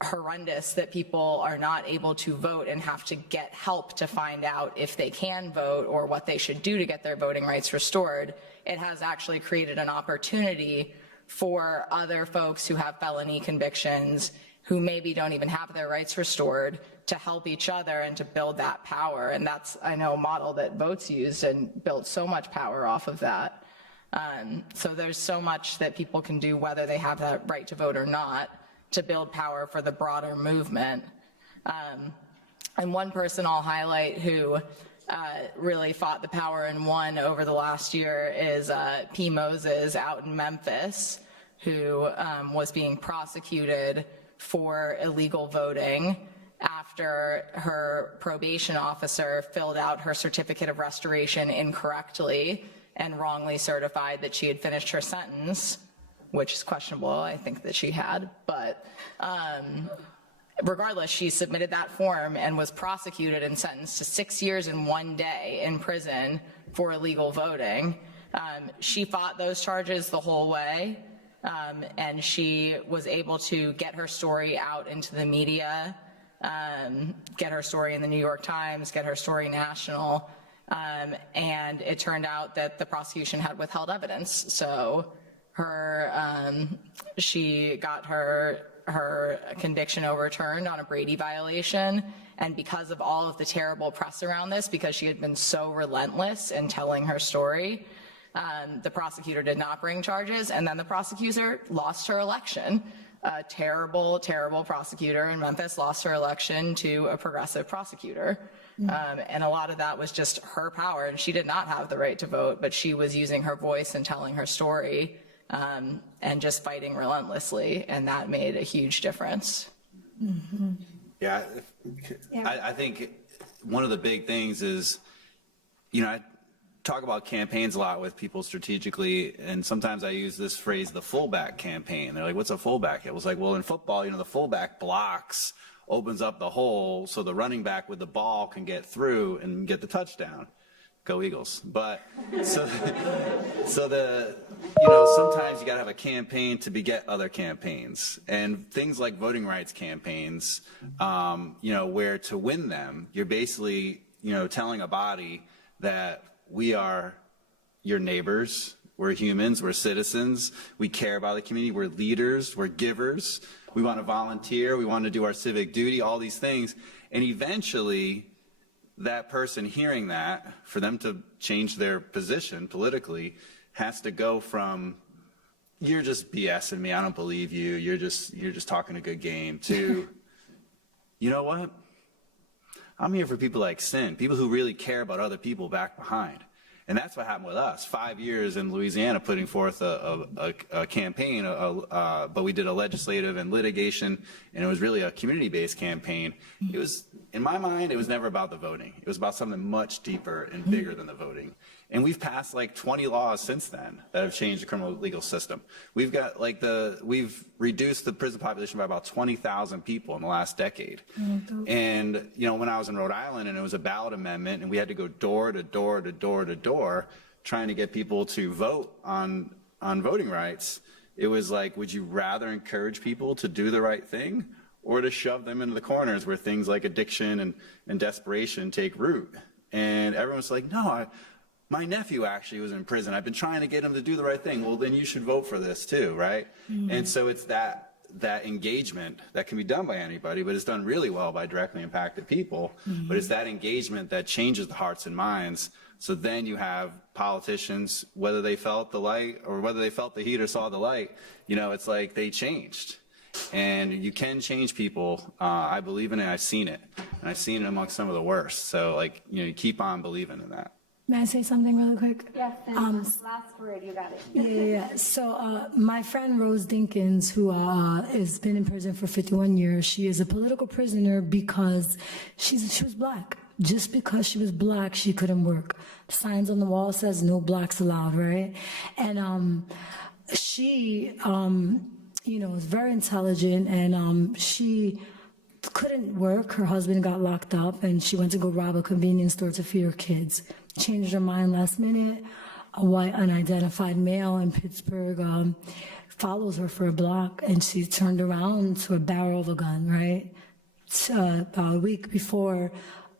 horrendous that people are not able to vote and have to get help to find out if they can vote or what they should do to get their voting rights restored, it has actually created an opportunity for other folks who have felony convictions who maybe don't even have their rights restored to help each other and to build that power. And that's, I know, a model that Votes used and built so much power off of that. So there's so much that people can do, whether they have that right to vote or not, to build power for the broader movement. And one person I'll highlight who really fought the power and won over the last year is P. Moses out in Memphis, who was being prosecuted for illegal voting after her probation officer filled out her certificate of restoration incorrectly and wrongly certified that she had finished her sentence, which is questionable. I think that she had, but regardless, she submitted that form and was prosecuted and sentenced to 6 years and 1 day in prison for illegal voting. She fought those charges the whole way, and she was able to get her story out into the media, get her story in the New York Times, get her story national, and it turned out that the prosecution had withheld evidence. So she got her conviction overturned on a Brady violation, and because of all of the terrible press around this, because she had been so relentless in telling her story, the prosecutor did not bring charges, and then the prosecutor lost her election. A terrible, terrible prosecutor in Memphis lost her election to a progressive prosecutor. And a lot of that was just her power, and she did not have the right to vote, but she was using her voice and telling her story, and just fighting relentlessly, and that made a huge difference. Mm-hmm. Yeah, I think one of the big things is, you know, I talk about campaigns a lot with people strategically, and sometimes I use this phrase, the fullback campaign. They're like, what's a fullback? It was like, well, in football, you know, the fullback blocks, opens up the hole so the running back with the ball can get through and get the touchdown. Go Eagles. But so the, you know, sometimes you got to have a campaign to beget other campaigns, and things like voting rights campaigns, you know, where to win them, you're basically, you know, telling a body that we are your neighbors, we're humans, we're citizens, we care about the community, we're leaders, we're givers, we want to volunteer, we want to do our civic duty, all these things, and eventually that person hearing that, for them to change their position politically, has to go from, you're just BSing me, I don't believe you, you're just talking a good game, to, you know what? I'm here for people like Sin, people who really care about other people back behind. And that's what happened with us. 5 years in Louisiana putting forth a campaign, but we did a legislative and litigation, and it was really a community-based campaign. It was, in my mind, it was never about the voting. It was about something much deeper and bigger than the voting. And we've passed like 20 laws since then that have changed the criminal legal system. We've got like we've reduced the prison population by about 20,000 people in the last decade. And, you know, when I was in Rhode Island and it was a ballot amendment and we had to go door to door to door to door trying to get people to vote on voting rights, it was like, would you rather encourage people to do the right thing or to shove them into the corners where things like addiction and desperation take root? And everyone's like, no, my nephew actually was in prison. I've been trying to get him to do the right thing. Well, then you should vote for this too, right? And so it's that engagement that can be done by anybody, but it's done really well by directly impacted people. But it's that engagement that changes the hearts and minds. So then you have politicians, whether they felt the light or whether they felt the heat or saw the light, you know, it's like they changed. And you can change people. I believe in it. I've seen it. And I've seen it amongst some of the worst. So, like, you know, you keep on believing in that. May I say something really quick? Yes, and last word, you got it. Yeah. So my friend Rose Dinkins, who has been in prison for 51 years, she is a political prisoner because she was black. Just because she was black, she couldn't work. The signs on the wall says no blacks allowed, right? And she, you know, was very intelligent, and she couldn't work. Her husband got locked up, and she went to go rob a convenience store to feed her kids. Changed her mind last minute. A white unidentified male in Pittsburgh follows her for a block, and she turned around to a barrel of a gun, right? About a week before,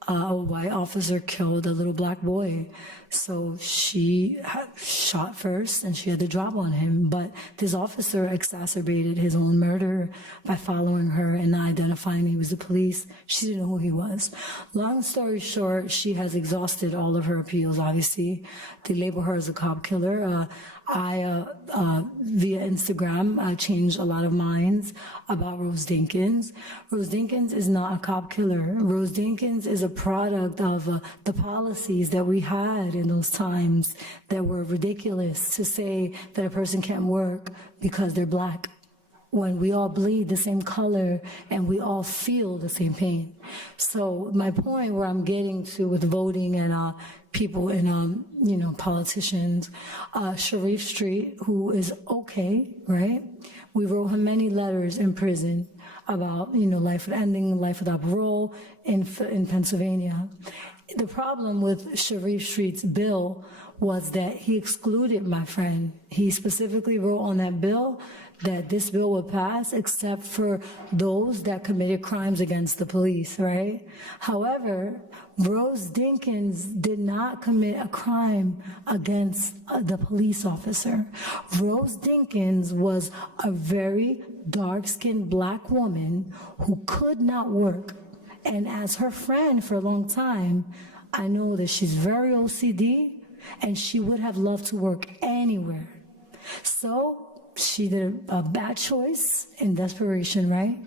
a white officer killed a little black boy. So she shot first and she had to drop on him. But this officer exacerbated his own murder by following her and not identifying he was the police. She didn't know who he was. Long story short, she has exhausted all of her appeals, obviously. They label her as a cop killer. Via Instagram, I changed a lot of minds about Rose Dinkins. Rose Dinkins is not a cop killer. Rose Dinkins is a product of the policies that we had in those times that were ridiculous, to say that a person can't work because they're black, when we all bleed the same color and we all feel the same pain. So my point where I'm getting to with voting and people and, you know, politicians, Sharif Street, who is okay, right? We wrote him many letters in prison about, you know, life ending, life without parole in Pennsylvania. The problem with Sharif Street's bill was that he excluded my friend. He specifically wrote on that bill that this bill would pass except for those that committed crimes against the police, right? However, Rose Dinkins did not commit a crime against the police officer. Rose Dinkins was a very dark-skinned black woman who could not work. And as her friend for a long time, I know that she's very OCD and she would have loved to work anywhere. So she did a bad choice in desperation, right?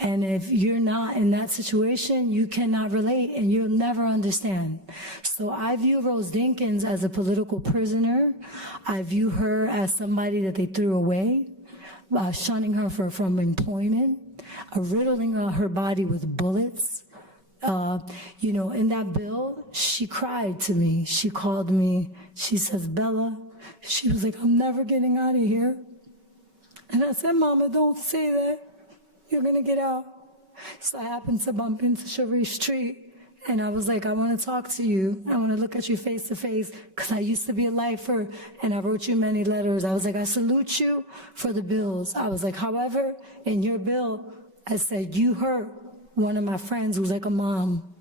And if you're not in that situation, you cannot relate and you'll never understand. So I view Rose Dinkins as a political prisoner. I view her as somebody that they threw away, shunning her from employment, riddling her body with bullets. You know, in that bill, she cried to me. She called me. She says, Bella, she was like, I'm never getting out of here. And I said, Mama, don't say that. You're going to get out. So I happened to bump into Sharif Street, and I was like, I want to talk to you. I want to look at you face to face, because I used to be a lifer, and I wrote you many letters. I was like, I salute you for the bills. I was like, however, in your bill, I said, you hurt one of my friends who's like a mom.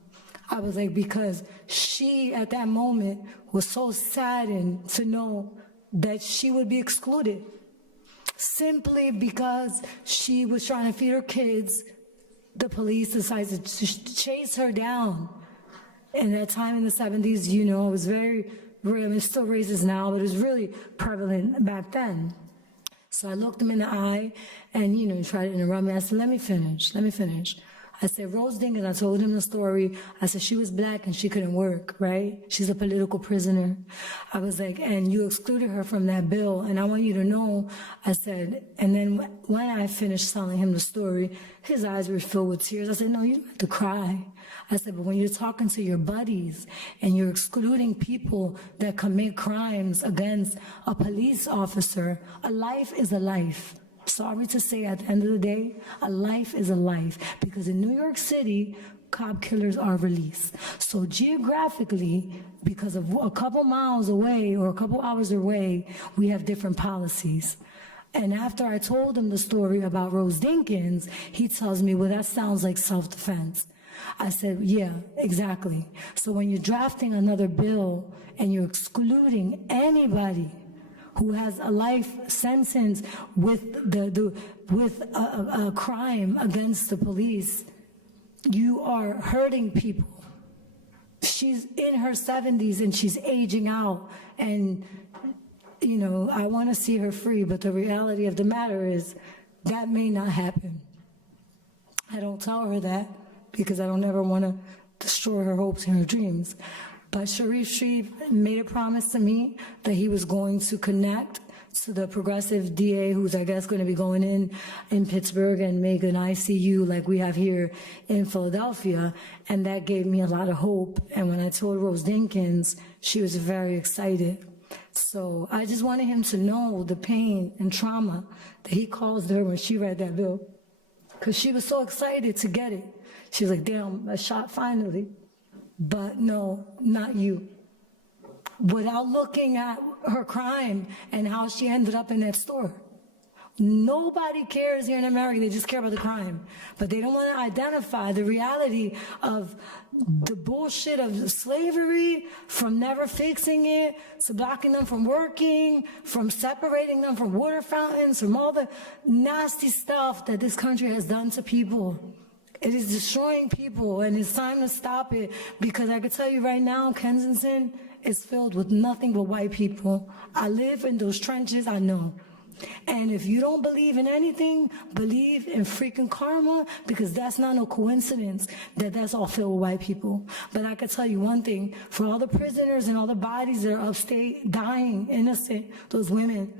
I was like, because she, at that moment, was so saddened to know that she would be excluded. Simply because she was trying to feed her kids, the police decided to chase her down in that time in the 70s, you know, it was very, I mean, it's still racist now, but it was really prevalent back then. So I looked him in the eye and, you know, he tried to interrupt me. I said, let me finish. I said, Rose Dinkins, I told him the story. I said, she was black and she couldn't work, right? She's a political prisoner. I was like, and you excluded her from that bill. And I want you to know, I said, and then when I finished telling him the story, his eyes were filled with tears. I said, no, you don't have to cry. I said, but when you're talking to your buddies and you're excluding people that commit crimes against a police officer, a life is a life. Sorry to say, at the end of the day, a life is a life, because in New York City, cop killers are released. So geographically, because of a couple miles away or a couple hours away, we have different policies. And after I told him the story about Rose Dinkins, he tells me, well, that sounds like self-defense. I said, yeah, exactly. So when you're drafting another bill and you're excluding anybody who has a life sentence with a crime against the police, you are hurting people. She's in her 70s and she's aging out, and you know, I want to see her free, but the reality of the matter is that may not happen. I don't tell her that because I don't ever want to destroy her hopes and her dreams. But Sharif Shreve made a promise to me that he was going to connect to the progressive DA, who's, I guess, going to be going in Pittsburgh and make an ICU like we have here in Philadelphia. And that gave me a lot of hope. And when I told Rose Dinkins, she was very excited. So I just wanted him to know the pain and trauma that he caused her when she read that bill, because she was so excited to get it. She was like, damn, a shot finally. But no, not you. Without looking at her crime and how she ended up in that store. Nobody cares here in America, they just care about the crime. But they don't want to identify the reality of the bullshit of slavery, from never fixing it, to blocking them from working, from separating them from water fountains, from all the nasty stuff that this country has done to people. It is destroying people, and it's time to stop it, because I can tell you right now, Kensington is filled with nothing but white people. I live in those trenches, I know. And if you don't believe in anything, believe in freaking karma, because that's not no coincidence that that's all filled with white people. But I can tell you one thing, for all the prisoners and all the bodies that are upstate dying, innocent, those women,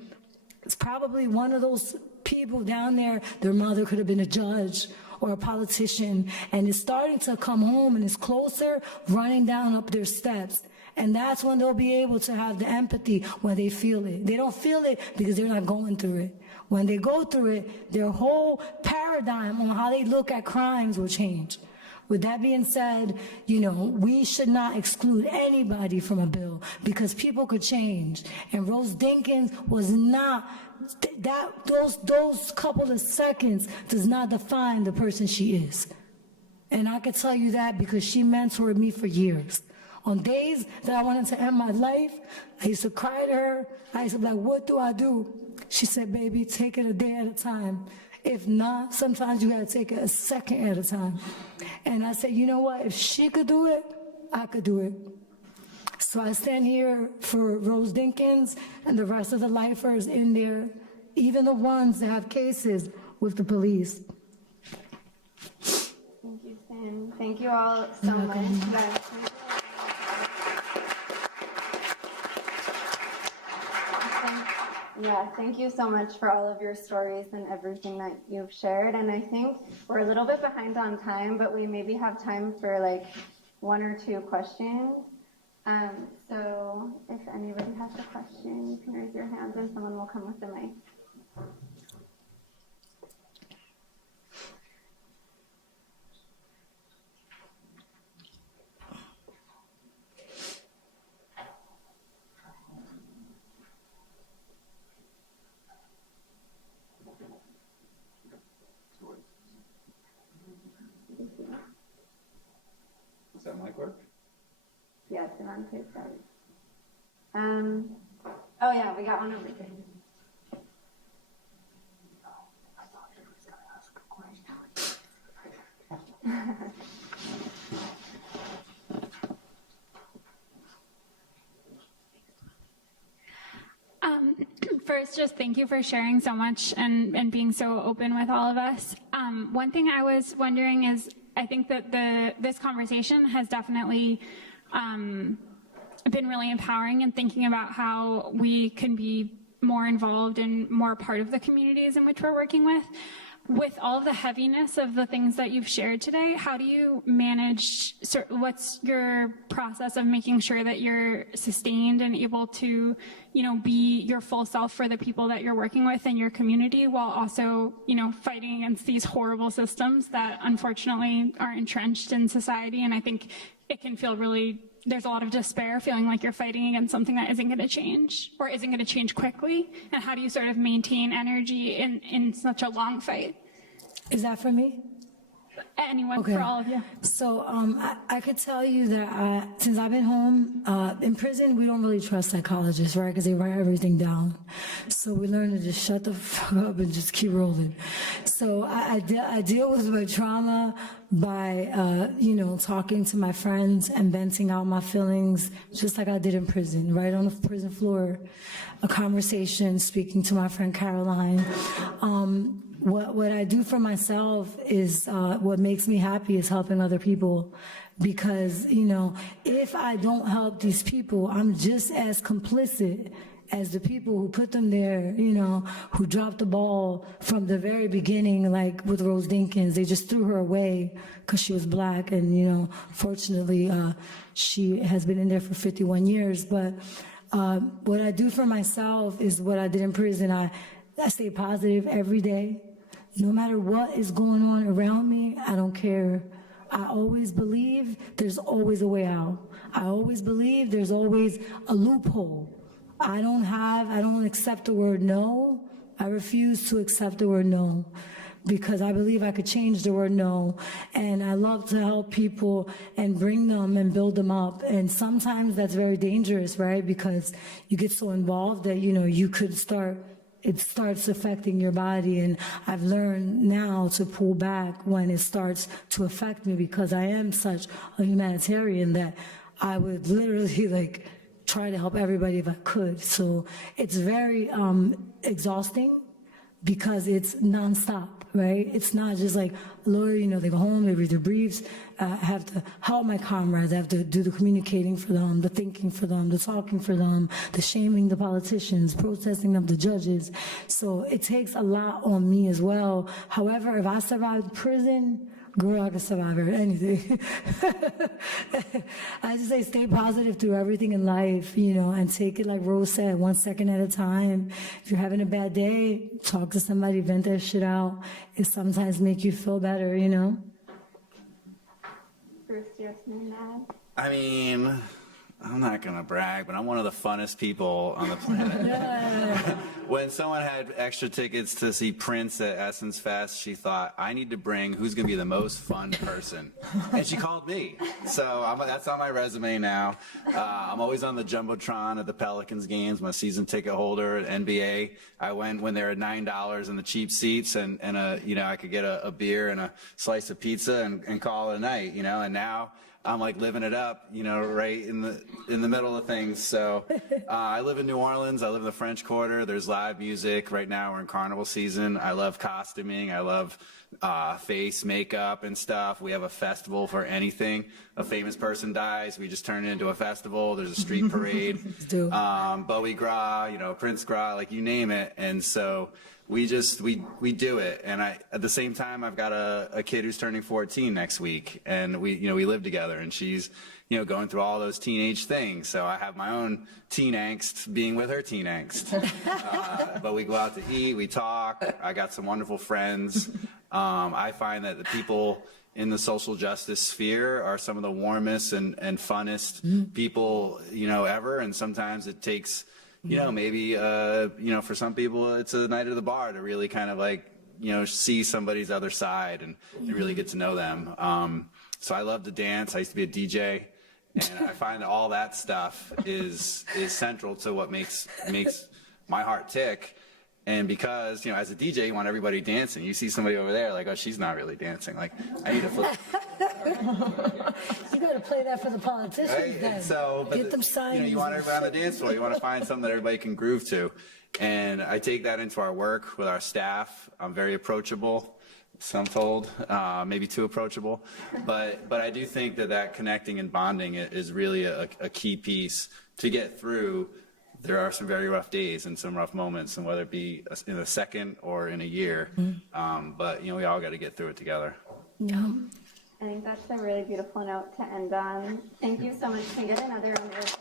it's probably one of those people down there, their mother could have been a judge or a politician, and it's starting to come home and it's closer, running down up their steps. And that's when they'll be able to have the empathy, when they feel it. They don't feel it because they're not going through it. When they go through it, their whole paradigm on how they look at crimes will change. With that being said, you know, we should not exclude anybody from a bill, because people could change. And Rose Dinkins was not, those couple of seconds does not define the person she is. And I can tell you that because she mentored me for years. On days that I wanted to end my life, I used to cry to her. I used to be like, what do I do? She said, baby, take it a day at a time. If not, sometimes you gotta take it a second at a time. And I said, you know what? If she could do it, I could do it. So I stand here for Rose Dinkins and the rest of the lifers in there, even the ones that have cases with the police. Thank you, Sam. Thank you all so much. Guys, thank you so much for all of your stories and everything that you've shared. And I think we're a little bit behind on time, but we maybe have time for like 1 or 2 questions. So if anybody has a question, you can raise your hand and someone will come with the mic. Does that mic work? Yes, and on his side. Oh yeah, we got one over here. I thought you was gonna ask a question. First, just thank you for sharing so much and being so open with all of us. One thing I was wondering is, I think that this conversation has definitely been really empowering in thinking about how we can be more involved and more part of the communities in which we're working with. With all the heaviness of the things that you've shared today, how do you manage, what's your process of making sure that you're sustained and able to, be your full self for the people that you're working with in your community while also, fighting against these horrible systems that unfortunately are entrenched in society? And I think it can feel there's a lot of despair, feeling like you're fighting against something that isn't going to change or isn't going to change quickly. And how do you sort of maintain energy in such a long fight? Is that for me? Anyone, Okay. for all of you. So I could tell you that since I've been home, in prison, we don't really trust psychologists, right? Because they write everything down. So we learn to just shut the fuck up and just keep rolling. So I deal with my trauma by, talking to my friends and venting out my feelings, just like I did in prison, right on the prison floor, a conversation, speaking to my friend Caroline. What I do for myself is what makes me happy is helping other people, because, if I don't help these people, I'm just as complicit as the people who put them there, who dropped the ball from the very beginning, like with Rose Dinkins. They just threw her away because she was black, and, fortunately, she has been in there for 51 years. But what I do for myself is what I did in prison. I stay positive every day. No matter what is going on around me, I don't care. I always believe there's always a way out. I always believe there's always a loophole. I don't accept the word no. I refuse to accept the word no, because I believe I could change the word no. And I love to help people and bring them and build them up. And sometimes that's very dangerous, right? Because you get so involved that, you could it starts affecting your body. And I've learned now to pull back when it starts to affect me, because I am such a humanitarian that I would literally try to help everybody if I could. So it's very exhausting, because it's nonstop, right? It's not just like a lawyer, they go home, they read their briefs. I have to help my comrades. I have to do the communicating for them, the thinking for them, the talking for them, the shaming the politicians, protesting of the judges. So it takes a lot on me as well. However, if I survived prison, girl, I can survive anything. I just say stay positive through everything in life, and take it, like Rose said, 1 second at a time. If you're having a bad day, talk to somebody, vent that shit out. It sometimes make you feel better, Bruce, do you have something to add? I mean, I'm not going to brag, but I'm one of the funnest people on the planet. When someone had extra tickets to see Prince at Essence Fest, she thought, I need to bring who's going to be the most fun person. And she called me. So that's on my resume now. I'm always on the Jumbotron at the Pelicans games. I'm a season ticket holder at NBA. I went when they were $9 in the cheap seats, and I could get a beer and a slice of pizza and call it a night, and now I'm living it up, right in the middle of things. So I live in New Orleans. I live in the French Quarter. There's live music. Right now we're in carnival season. I love costuming. I love face makeup and stuff. We have a festival for anything. A famous person dies, we just turn it into a festival. There's a street parade. Bowie Gras, Prince Gras, you name it. And so we do it. And at the same time, I've got a kid who's turning 14 next week, and we live together, and she's going through all those teenage things. So I have my own teen angst being with her teen angst. But we go out to eat, we talk. I got some wonderful friends. I find that the people in the social justice sphere are some of the warmest and funnest people ever. And sometimes it takes maybe, for some people, it's a night at the bar to really kind of see somebody's other side and really get to know them. So I love to dance. I used to be a DJ, and I find that all that stuff is central to what makes my heart tick. And because, you know, as a DJ, you want everybody dancing. You see somebody over there, like, oh, she's not really dancing. Like, I need to flip. You gotta play that for the politicians Right? then. And so, but Get them you signed. know, you want everybody on the dance floor. You want to find something that everybody can groove to. And I take that into our work with our staff. I'm very approachable. Some told, maybe too approachable, but I do think that connecting and bonding is really a key piece to get through. There are some very rough days and some rough moments, and whether it be in a second or in a year, but you know, we all got to get through it together. Yeah. I think that's a really beautiful note to end on. Thank you so much. Can I get another round of applause?